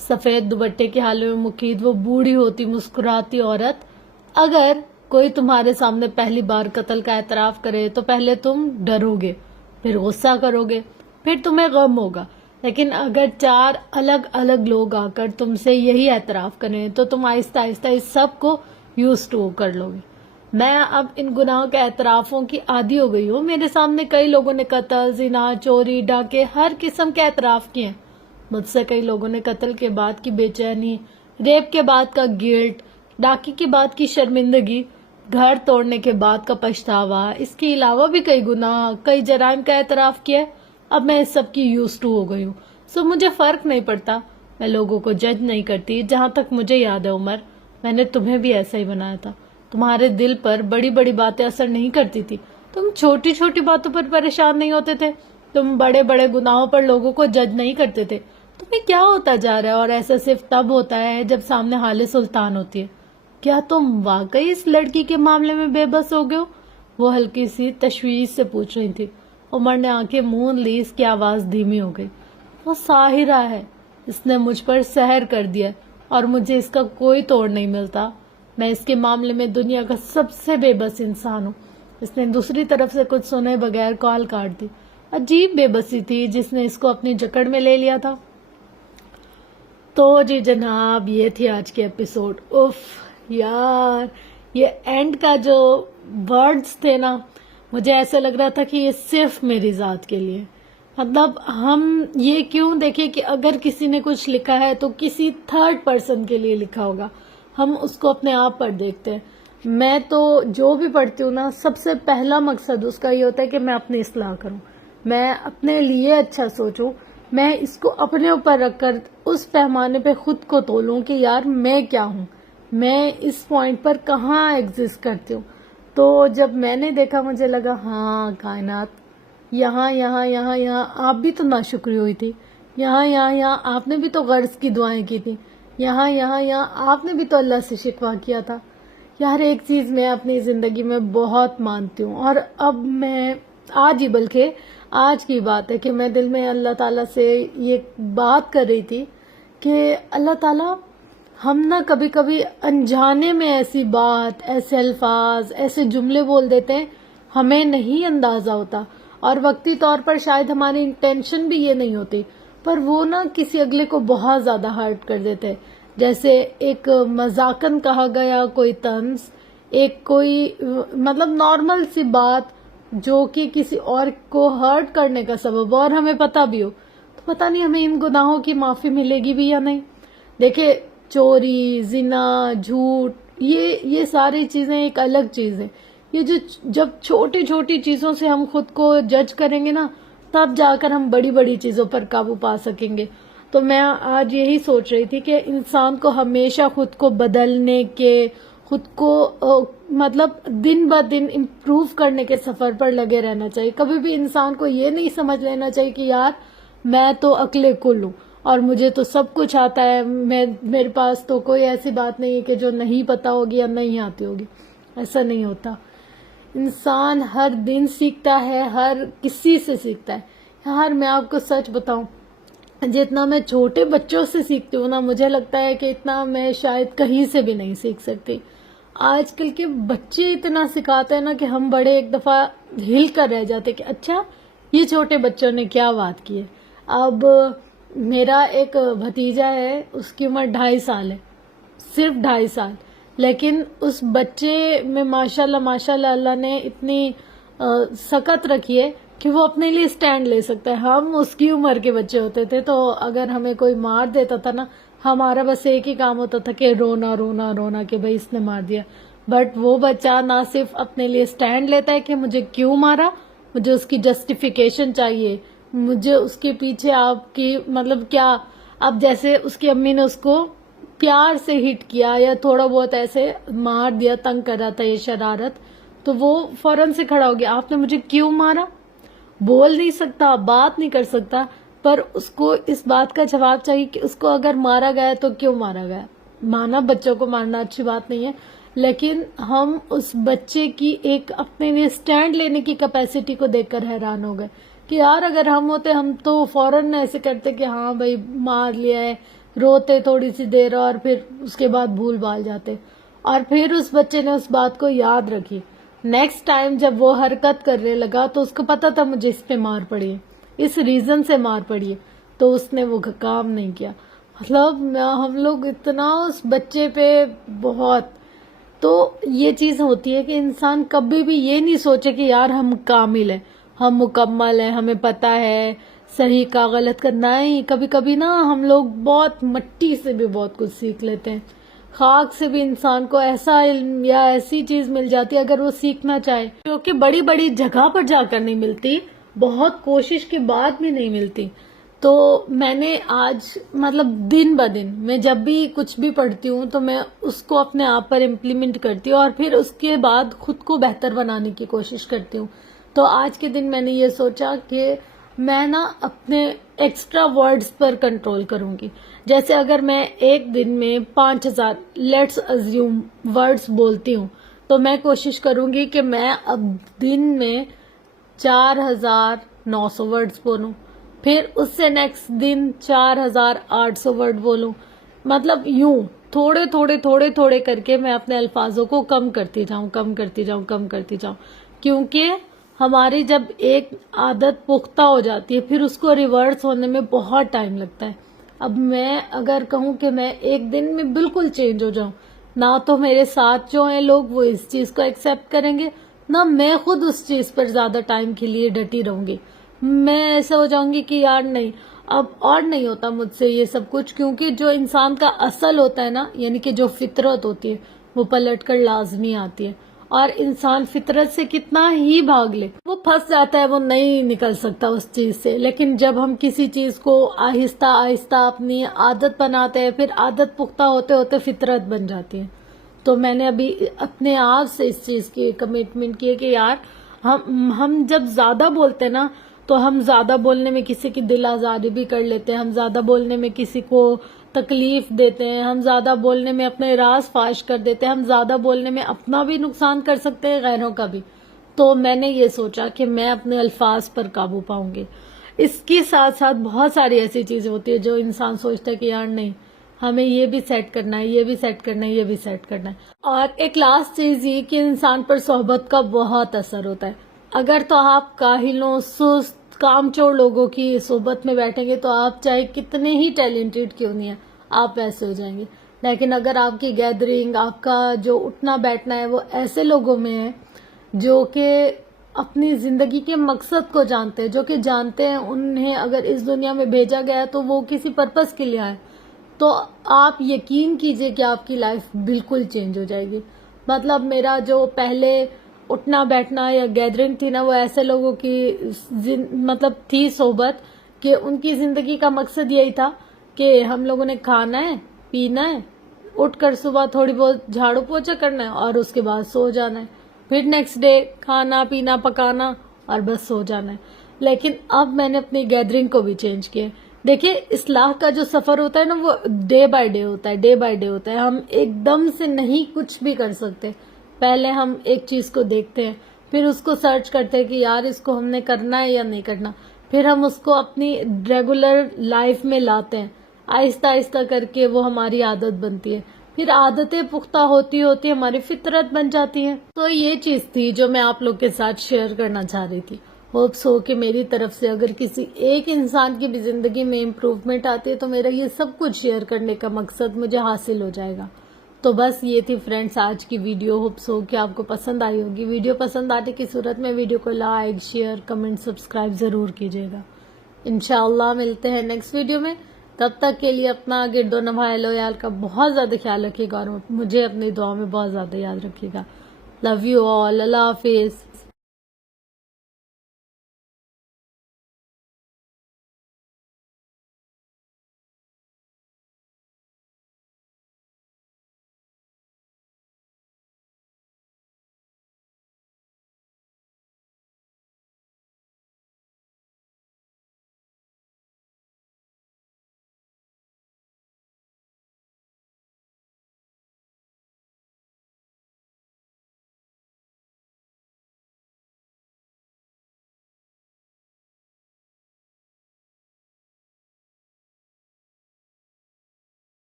سفید دوپٹے کے حالے میں مقید وہ بوڑھی ہوتی مسکراتی عورت، اگر کوئی تمہارے سامنے پہلی بار قتل کا اعتراف کرے تو پہلے تم ڈرو گے، پھر غصہ کرو گے، پھر تمہیں غم ہوگا، لیکن اگر 4 الگ الگ لوگ آ کر تم سے یہی اعتراف کریں تو تم آہستہ آہستہ اس سب کو یوزڈ ٹو کر لو گے۔ میں اب ان گناہوں کے اعترافوں کی عادی ہو گئی ہوں۔ میرے سامنے کئی لوگوں نے قتل، زنا، چوری، ڈاکے، ہر قسم کے اعتراف کیے ہیں۔ مجھ سے کئی لوگوں نے قتل کے بعد کی بے چینی، ریپ کے بعد کا گلٹ، ڈاکے کے بعد کی شرمندگی، گھر توڑنے کے بعد کا پچھتاوا، اس کے علاوہ بھی کئی گناہ، کئی جرائم کا اعتراف کیا ہے۔ اب میں اس سب کی یوزڈ ٹو ہو گئی ہوں، سو مجھے فرق نہیں پڑتا۔ میں لوگوں کو جج نہیں کرتی۔ جہاں تک مجھے یاد ہے عمر، میں نے تمہیں بھی ایسا ہی بنایا تھا۔ تمہارے دل پر بڑی بڑی باتیں اثر نہیں کرتی تھی، تم چھوٹی چھوٹی باتوں پر پریشان نہیں ہوتے تھے، تم بڑے بڑے گناہوں پر لوگوں کو جج نہیں کرتے تھے۔ تمہیں کیا ہوتا جا رہا ہے؟ اور ایسا صرف تب ہوتا ہے جب سامنے حال سلطان ہوتی ہے۔ کیا تم واقعی اس لڑکی کے معاملے میں بے بس ہو گئے ہو؟ وہ ہلکی سی تشویش سے پوچھ رہی تھی۔ عمر نے آنکھیں مون لی، اس کی آواز دھیمی ہو گئی۔ وہ ساحرہ ہے، اس نے مجھ پر سحر کر دیا اور مجھے اس کا کوئی توڑ نہیں ملتا۔ میں اس کے معاملے میں دنیا کا سب سے بے بس انسان ہوں۔ اس نے دوسری طرف سے کچھ سنے بغیر کال کاٹ دی۔ عجیب بے بسی تھی جس نے اس کو اپنی جکڑ میں لے لیا تھا۔ تو جی جناب، یہ تھی آج کی ایپیسوڈ۔ اف یار، یہ اینڈ کا جو ورڈز تھے نا، مجھے ایسا لگ رہا تھا کہ یہ صرف میری ذات کے لیے، مطلب ہم یہ کیوں دیکھیں کہ اگر کسی نے کچھ لکھا ہے تو کسی تھرڈ پرسن کے لیے لکھا ہوگا، ہم اس کو اپنے آپ پر دیکھتے ہیں۔ میں تو جو بھی پڑھتی ہوں نا، سب سے پہلا مقصد اس کا یہ ہوتا ہے کہ میں اپنی اصلاح کروں، میں اپنے لیے اچھا سوچوں، میں اس کو اپنے اوپر رکھ کر اس پیمانے پہ خود کو تولوں کہ یار میں کیا ہوں، میں اس پوائنٹ پر کہاں ایگزسٹ کرتی ہوں۔ تو جب میں نے دیکھا مجھے لگا ہاں کائنات، یہاں یہاں یہاں یہاں آپ بھی تو ناشکری ہوئی تھی، یہاں یہاں یہاں آپ نے بھی تو غرض کی دعائیں کی تھی، یہاں یہاں یہاں آپ نے بھی تو اللہ سے شکوہ کیا تھا۔ یار ایک چیز میں اپنی زندگی میں بہت مانتی ہوں، اور اب میں آج ہی، بلکہ آج کی بات ہے کہ میں دل میں اللہ تعالیٰ سے یہ بات کر رہی تھی کہ اللہ تعالیٰ، ہم نہ کبھی کبھی انجانے میں ایسی بات، ایسے الفاظ، ایسے جملے بول دیتے ہیں، ہمیں نہیں اندازہ ہوتا، اور وقتی طور پر شاید ہماری انٹینشن بھی یہ نہیں ہوتی، پر وہ نا کسی اگلے کو بہت زیادہ ہرٹ کر دیتے ہیں۔ جیسے ایک مذاقن کہا گیا کوئی طنز، ایک کوئی مطلب نارمل سی بات جو کہ کسی اور کو ہرٹ کرنے کا سبب ہو اور ہمیں پتہ بھی ہو، تو پتہ نہیں ہمیں ان گناہوں کی معافی ملے گی بھی یا نہیں۔ دیکھیں، چوری، زنا، جھوٹ، یہ ساری چیزیں ایک الگ چیز ہے. یہ جب چھوٹی چھوٹی چیزوں سے ہم خود کو جج کریں گے نا، تب جا کر ہم بڑی بڑی چیزوں پر قابو پا سکیں گے. تو میں آج یہی سوچ رہی تھی کہ انسان کو ہمیشہ خود کو بدلنے کے، خود کو مطلب دن بہ دن امپروو کرنے کے سفر پر لگے رہنا چاہیے. کبھی بھی انسان کو یہ نہیں سمجھ لینا چاہیے کہ یار میں تو عقل کل ہوں اور مجھے تو سب کچھ آتا ہے، میرے پاس تو کوئی ایسی بات نہیں ہے کہ جو نہیں پتا ہوگی یا نہیں آتی ہوگی. ایسا نہیں ہوتا. انسان ہر دن سیکھتا ہے، ہر کسی سے سیکھتا ہے. یار میں آپ کو سچ بتاؤں، جتنا میں چھوٹے بچوں سے سیکھتی ہوں نا، مجھے لگتا ہے کہ اتنا میں شاید کہیں سے بھی نہیں سیکھ سکتی. آج کل کے بچے اتنا سکھاتے ہیں نا کہ ہم بڑے ایک دفعہ ہل کر رہ جاتے کہ اچھا یہ چھوٹے بچوں نے کیا بات کی ہے. اب میرا ایک بھتیجا ہے، اس کی عمر 2.5 سال ہے، صرف 2.5 سال، لیکن اس بچے میں ماشاءاللہ اللہ نے اتنی سکت رکھی ہے کہ وہ اپنے لیے سٹینڈ لے سکتا ہے. ہم اس کی عمر کے بچے ہوتے تھے تو اگر ہمیں کوئی مار دیتا تھا نا، ہمارا بس ایک ہی کام ہوتا تھا کہ رونا رونا رونا کہ بھائی اس نے مار دیا. بٹ وہ بچہ نہ صرف اپنے لیے سٹینڈ لیتا ہے کہ مجھے کیوں مارا، مجھے اس کی جسٹیفیکیشن چاہیے، مجھے اس کے پیچھے آپ کی مطلب کیا. اب جیسے اس کی امی نے اس کو پیار سے ہٹ کیا یا تھوڑا بہت ایسے مار دیا، تنگ کر رہا تھا یہ شرارت، تو وہ فوراً سے کھڑا ہو گیا، آپ نے مجھے کیوں مارا. بول نہیں سکتا، بات نہیں کر سکتا، پر اس کو اس بات کا جواب چاہیے کہ اس کو اگر مارا گیا تو کیوں مارا گیا. مانا بچوں کو مارنا اچھی بات نہیں ہے، لیکن ہم اس بچے کی ایک اپنے لیے سٹینڈ لینے کی کیپیسٹی کو دیکھ کر حیران ہو گئے کہ یار اگر ہم ہوتے ہم تو فوراً ایسے کرتے کہ ہاں بھائی مار لیا ہے، روتے تھوڑی سی دیر اور پھر اس کے بعد بھول بھال جاتے. اور پھر اس بچے نے اس بات کو یاد رکھی. نیکسٹ ٹائم جب وہ حرکت کرنے لگا تو اس کو پتا تھا مجھے اس پہ مار پڑی ہے، اس ریزن سے مار پڑی ہے، تو اس نے وہ کام نہیں کیا. مطلب ہم لوگ اتنا اس بچے پہ بہت. تو یہ چیز ہوتی ہے کہ انسان کبھی بھی یہ نہیں سوچے کہ یار ہم کامل ہیں، ہم مکمل ہیں، ہمیں پتا ہے صحیح کا غلط کا. نہیں، کبھی کبھی نا ہم لوگ بہت مٹی سے بھی بہت کچھ سیکھ لیتے ہیں. خاک سے بھی انسان کو ایسا علم یا ایسی چیز مل جاتی ہے اگر وہ سیکھنا چاہے، جو کہ بڑی بڑی جگہ پر جا کر نہیں ملتی، بہت کوشش کے بعد بھی نہیں ملتی. تو میں نے آج مطلب دن بہ دن میں جب بھی کچھ بھی پڑھتی ہوں تو میں اس کو اپنے آپ پر امپلیمنٹ کرتی ہوں اور پھر اس کے بعد خود کو بہتر بنانے کی کوشش کرتی ہوں. تو آج کے دن میں نے یہ سوچا کہ میں نا اپنے ایکسٹرا ورڈز پر کنٹرول کروں گی. جیسے اگر میں ایک دن میں 5000 لیٹس ازیوم ورڈز بولتی ہوں تو میں کوشش کروں گی کہ میں اب دن میں 4900 ورڈز بولوں، پھر اس سے نیکسٹ دن 4800 ورڈ بولوں. مطلب یوں تھوڑے تھوڑے تھوڑے تھوڑے کر کے میں اپنے الفاظوں کو کم کرتی جاؤں. کیونکہ ہماری جب ایک عادت پختہ ہو جاتی ہے پھر اس کو ریورس ہونے میں بہت ٹائم لگتا ہے. اب میں اگر کہوں کہ میں ایک دن میں بالکل چینج ہو جاؤں، نہ تو میرے ساتھ جو ہیں لوگ وہ اس چیز کو ایکسیپٹ کریں گے، نہ میں خود اس چیز پر زیادہ ٹائم کے لیے ڈٹی رہوں گی. میں ایسا ہو جاؤں گی کہ یار نہیں، اب اور نہیں ہوتا مجھ سے یہ سب کچھ. کیونکہ جو انسان کا اصل ہوتا ہے نا، یعنی کہ جو فطرت ہوتی ہے وہ پلٹ کر لازمی آتی ہے. اور انسان فطرت سے کتنا ہی بھاگ لے وہ پھنس جاتا ہے، وہ نہیں نکل سکتا اس چیز سے. لیکن جب ہم کسی چیز کو آہستہ آہستہ اپنی عادت بناتے ہیں، پھر عادت پختہ ہوتے ہوتے فطرت بن جاتی ہے. تو میں نے ابھی اپنے آپ سے اس چیز کی کمٹمنٹ کی ہے کہ یار ہم جب زیادہ بولتے ہیں نا تو ہم زیادہ بولنے میں کسی کی دل آزاری بھی کر لیتے ہیں، ہم زیادہ بولنے میں کسی کو تکلیف دیتے ہیں، ہم زیادہ بولنے میں اپنے راز فاش کر دیتے ہیں، ہم زیادہ بولنے میں اپنا بھی نقصان کر سکتے ہیں، غیروں کا بھی. تو میں نے یہ سوچا کہ میں اپنے الفاظ پر قابو پاؤں گی. اس کے ساتھ ساتھ بہت ساری ایسی چیزیں ہوتی ہیں جو انسان سوچتا ہے کہ یار نہیں، ہمیں یہ بھی سیٹ کرنا ہے، یہ بھی سیٹ کرنا ہے، یہ بھی سیٹ کرنا ہے. اور ایک لاسٹ چیز یہ کہ انسان پر صحبت کا بہت اثر ہوتا ہے. اگر تو آپ کاہلوں، سست، کام چور لوگوں کی صحبت میں بیٹھیں گے تو آپ چاہے کتنے ہی ٹیلنٹڈ کیوں نہیں ہیں، آپ ویسے ہو جائیں گے. لیکن اگر آپ کی گیدرنگ، آپ کا جو اٹھنا بیٹھنا ہے وہ ایسے لوگوں میں ہے جو کہ اپنی زندگی کے مقصد کو جانتے ہیں، جو کہ جانتے ہیں انہیں اگر اس دنیا میں بھیجا گیا ہے تو وہ کسی پرپس کے لیے آئے، تو آپ یقین کیجئے کہ آپ کی لائف بالکل چینج ہو جائے گی. مطلب میرا جو پہلے اٹھنا بیٹھنا یا گیدرنگ تھی نا، وہ ایسے لوگوں کی مطلب تھی صحبت کہ ان کی زندگی کا مقصد یہی تھا کہ ہم لوگوں نے کھانا ہے، پینا ہے، اٹھ کر صبح تھوڑی بہت جھاڑو پوچھا کرنا ہے اور اس کے بعد سو جانا ہے، پھر نیکسٹ ڈے کھانا پینا پکانا اور بس سو جانا ہے. لیکن اب میں نے اپنی گیدرنگ کو بھی چینج کیا. دیکھیں، اصلاح کا جو سفر ہوتا ہے نا، وہ ڈے بائی ڈے ہوتا ہے، ڈے بائی ڈے ہوتا ہے. ہم ایک دم سے نہیں کچھ بھی کر سکتے. پہلے ہم ایک چیز کو دیکھتے ہیں، پھر اس کو سرچ کرتے ہیں کہ یار اس کو ہم نے کرنا ہے یا نہیں کرنا، پھر ہم اس کو اپنی ریگولر لائف میں لاتے ہیں. آہستہ آہستہ کر کے وہ ہماری عادت بنتی ہے، پھر عادتیں پختہ ہوتی ہوتی ہماری فطرت بن جاتی ہیں. تو یہ چیز تھی جو میں آپ لوگ کے ساتھ شیئر کرنا چاہ رہی تھی. ہوپس ہو کہ میری طرف سے اگر کسی ایک انسان کی بھی زندگی میں امپروومنٹ آتی ہے تو میرا یہ سب کچھ شیئر کرنے کا مقصد مجھے حاصل ہو جائے گا. تو بس یہ تھی فرینڈس آج کی ویڈیو. ہوپس ہو کہ آپ کو پسند آئی ہوگی. ویڈیو پسند آنے کی صورت میں ویڈیو کو لائک شیئر کمنٹ سبسکرائب ضرور کیجیے گا. انشاءاللہ ملتے ہیں نیکسٹ ویڈیو میں. تب تک کے لیے اپنا گرد و نواح لویال کا بہت زیادہ خیال رکھیے گا اور مجھے اپنی دعا میں بہت زیادہ یاد رکھیے گا. Love you all. اللہ حافظ.